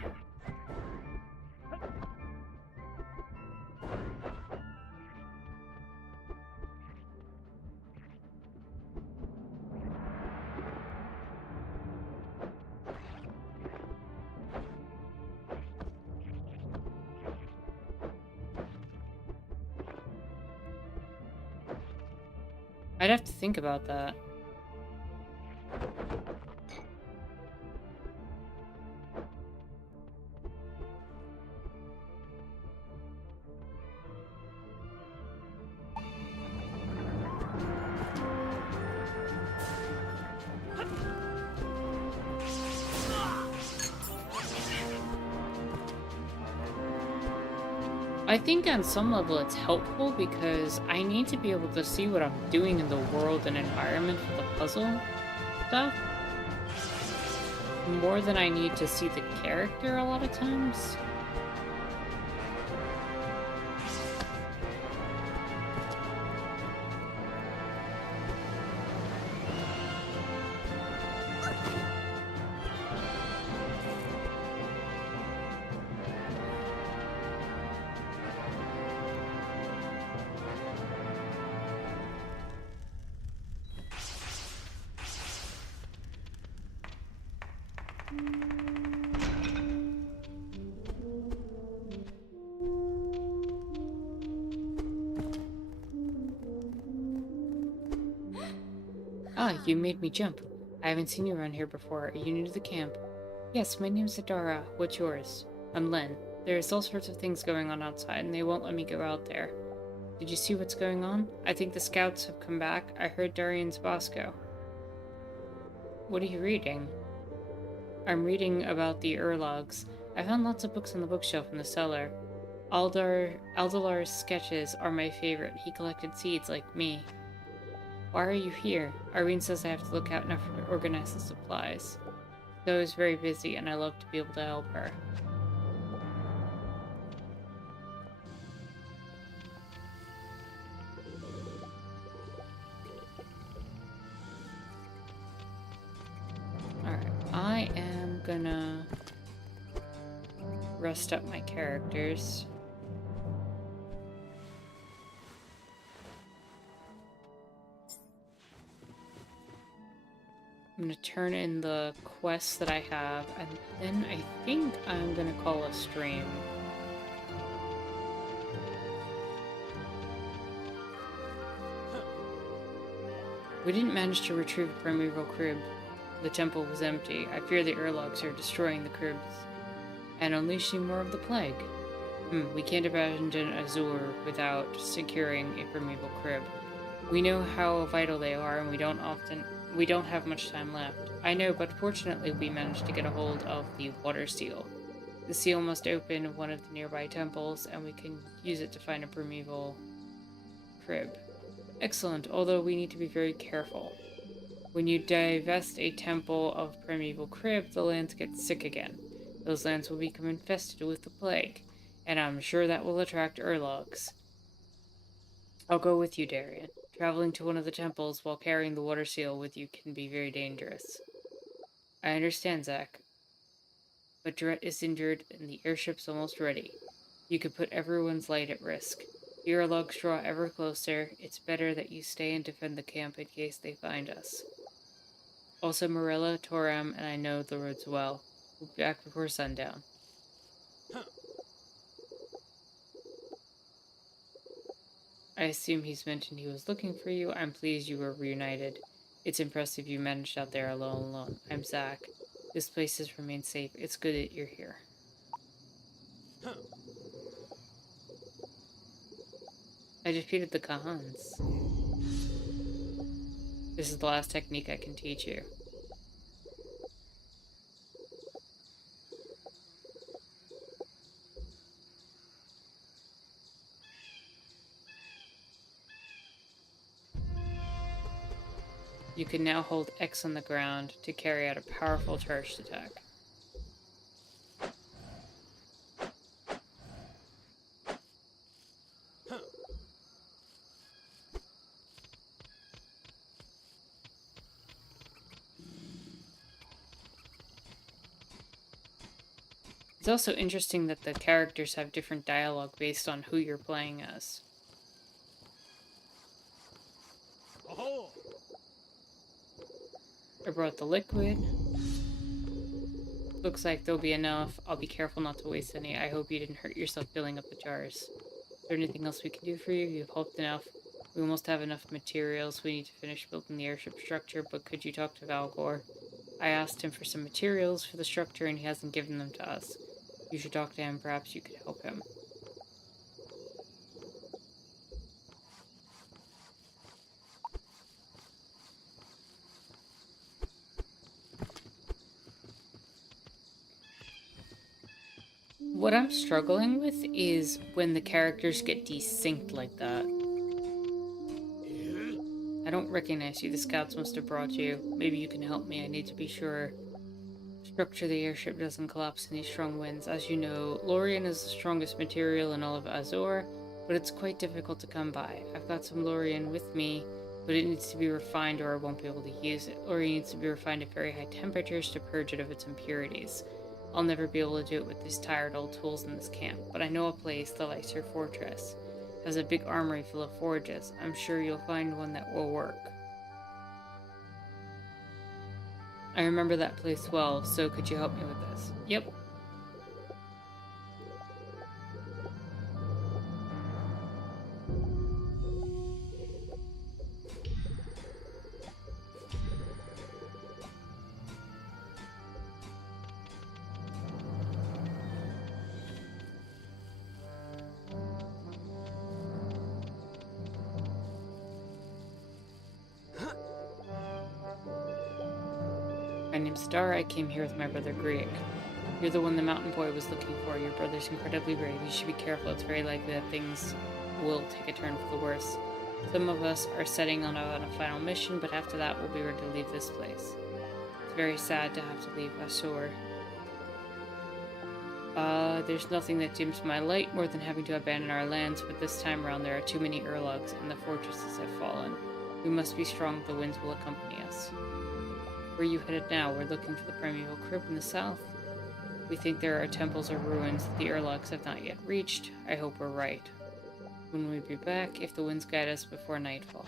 I'd have to think about that. I think on some level it's helpful because I need to be able to see what I'm doing in the world and environment for the puzzle stuff more than I need to see the character a lot of times. Ah, you made me jump. I haven't seen you around here before. Are you new to the camp? Yes, my name's Adara. What's yours? I'm Len. There's all sorts of things going on outside, and they won't let me go out there. Did you see what's going on? I think the scouts have come back. I heard Darian's Bosco. What are you reading? I'm reading about the Urlogs. I found lots of books on the bookshelf in the cellar. Aldalar's sketches are my favorite. He collected seeds like me. Why are you here? Irene says I have to look out now to organize the supplies. Though is very busy, and I love to be able to help her. Alright, I am gonna rest up my characters. gonna turn in the quests that I have, and then I think I'm gonna call a stream. We didn't manage to retrieve a primeval crib. The temple was empty. I fear the Urlogs are destroying the cribs and unleashing more of the plague. We can't abandon Azure without securing a primeval crib. We know how vital they are, and we don't have much time left. I know, but fortunately we managed to get a hold of the water seal. The seal must open one of the nearby temples, and we can use it to find a primeval crib. Excellent, although we need to be very careful. When you divest a temple of primeval crib, the lands get sick again. Those lands will become infested with the plague, and I'm sure that will attract Urlogs. I'll go with you, Darian. Traveling to one of the temples while carrying the water seal with you can be very dangerous. I understand, Zack, but Dret is injured and the airship's almost ready. You could put everyone's life at risk. The Urlogs draw ever closer. It's better that you stay and defend the camp in case they find us. Also, Marilla, Toram, and I know the roads well. We'll be back before sundown. I assume he's mentioned he was looking for you. I'm pleased you were reunited. It's impressive you managed out there alone. I'm Zack. This place has remained safe. It's good that you're here. I defeated the Kahans. This is the last technique I can teach you. You can now hold X on the ground to carry out a powerful charged attack. It's also interesting that the characters have different dialogue based on who you're playing as. Oh. I brought the liquid. Looks like there'll be enough. I'll be careful not to waste any. I hope you didn't hurt yourself filling up the jars. Is there anything else we can do for you? You've helped enough. We almost have enough materials. We need to finish building the airship structure, but could you talk to Valgor? I asked him for some materials for the structure and he hasn't given them to us. You should talk to him. Perhaps you could help him. What I'm struggling with is when the characters get desynced like that. I don't recognize you. The scouts must have brought you. Maybe you can help me. I need to be sure structure the airship doesn't collapse in these strong winds. As you know, Lorien is the strongest material in all of Azor, but it's quite difficult to come by. I've got some Lorien with me, but it needs to be refined or I won't be able to use it. Lorien needs to be refined at very high temperatures to purge it of its impurities. I'll never be able to do it with these tired old tools in this camp, but I know a place, the Lycer Fortress. It has a big armory full of forges. I'm sure you'll find one that will work. I remember that place well, so could you help me with this? Yep. My name's Dara. I came here with my brother Greak. You're the one the mountain boy was looking for. Your brother's incredibly brave. You should be careful. It's very likely that things will take a turn for the worse. Some of us are setting on a final mission, but after that we'll be ready to leave this place. It's very sad to have to leave Asur. There's nothing that dims my light more than having to abandon our lands, but this time around there are too many Urlogs and the fortresses have fallen. We must be strong. The winds will accompany us. Where are you headed now? We're looking for the primeval crypt in the south. We think there are temples or ruins that the Urlogs have not yet reached. I hope we're right. When we be back, if the winds guide us before nightfall.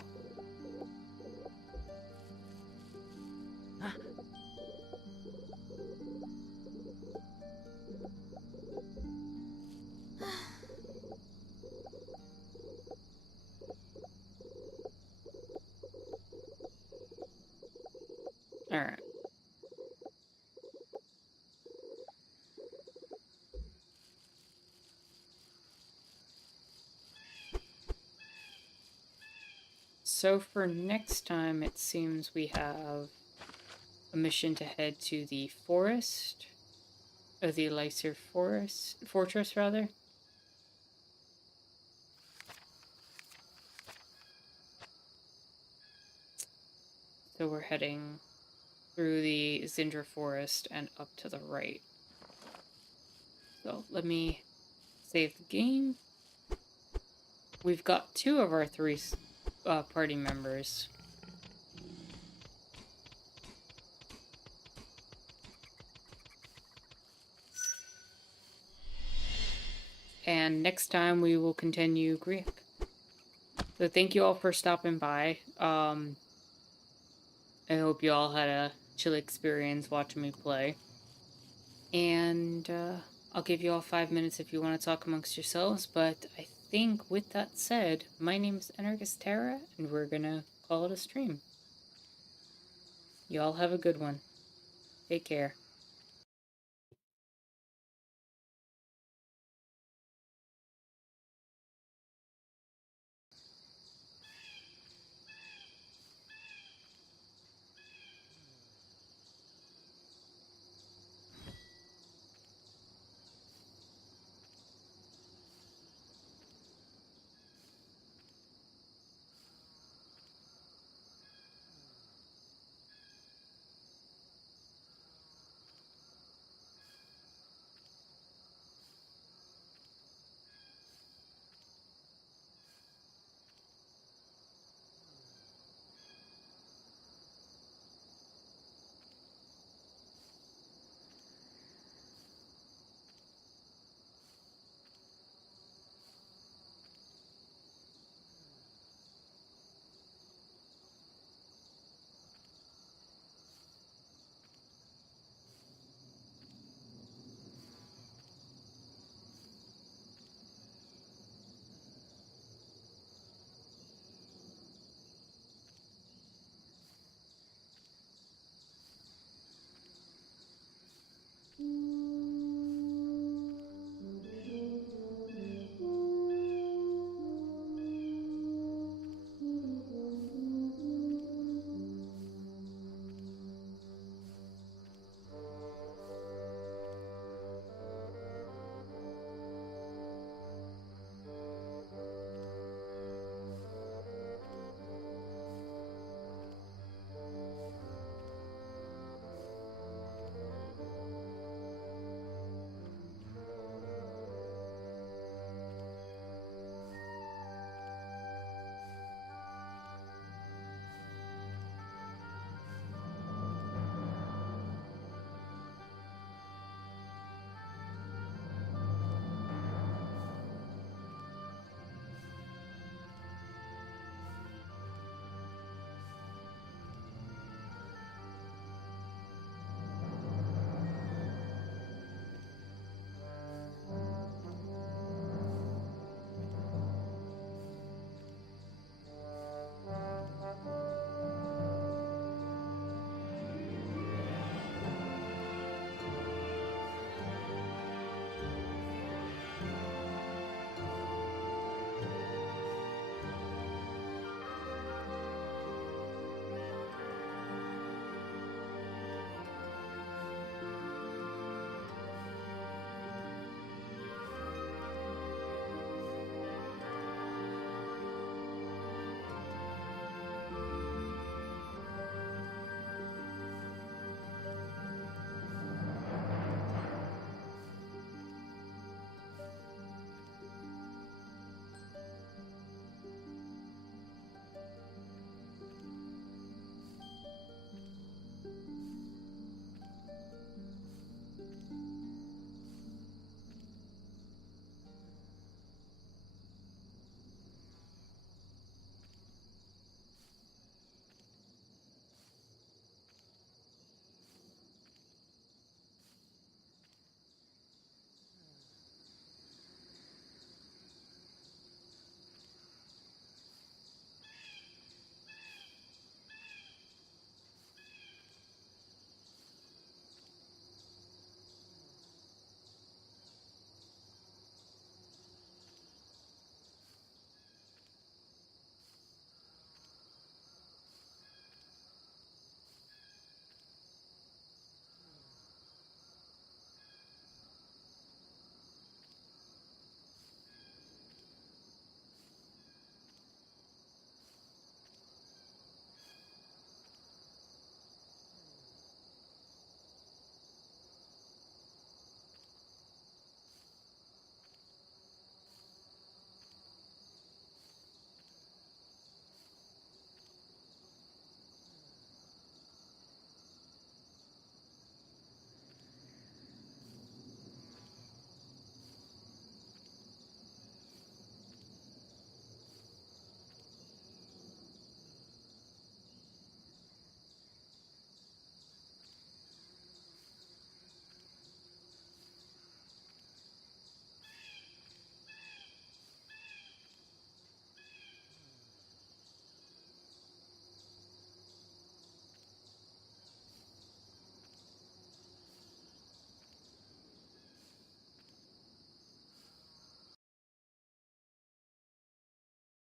So for next time, it seems we have a mission to head to the forest, or the Lycer fortress rather. So we're heading through the Zindra forest and up to the right. So let me save the game. We've got 2 of our 3 party members. And next time we will continue Greek. So thank you all for stopping by. I hope you all had a chill experience watching me play. And I'll give you all 5 minutes if you want to talk amongst yourselves. But I think with that said, my name is Energus Terra, and we're gonna call it a stream. You all have a good one. Take care.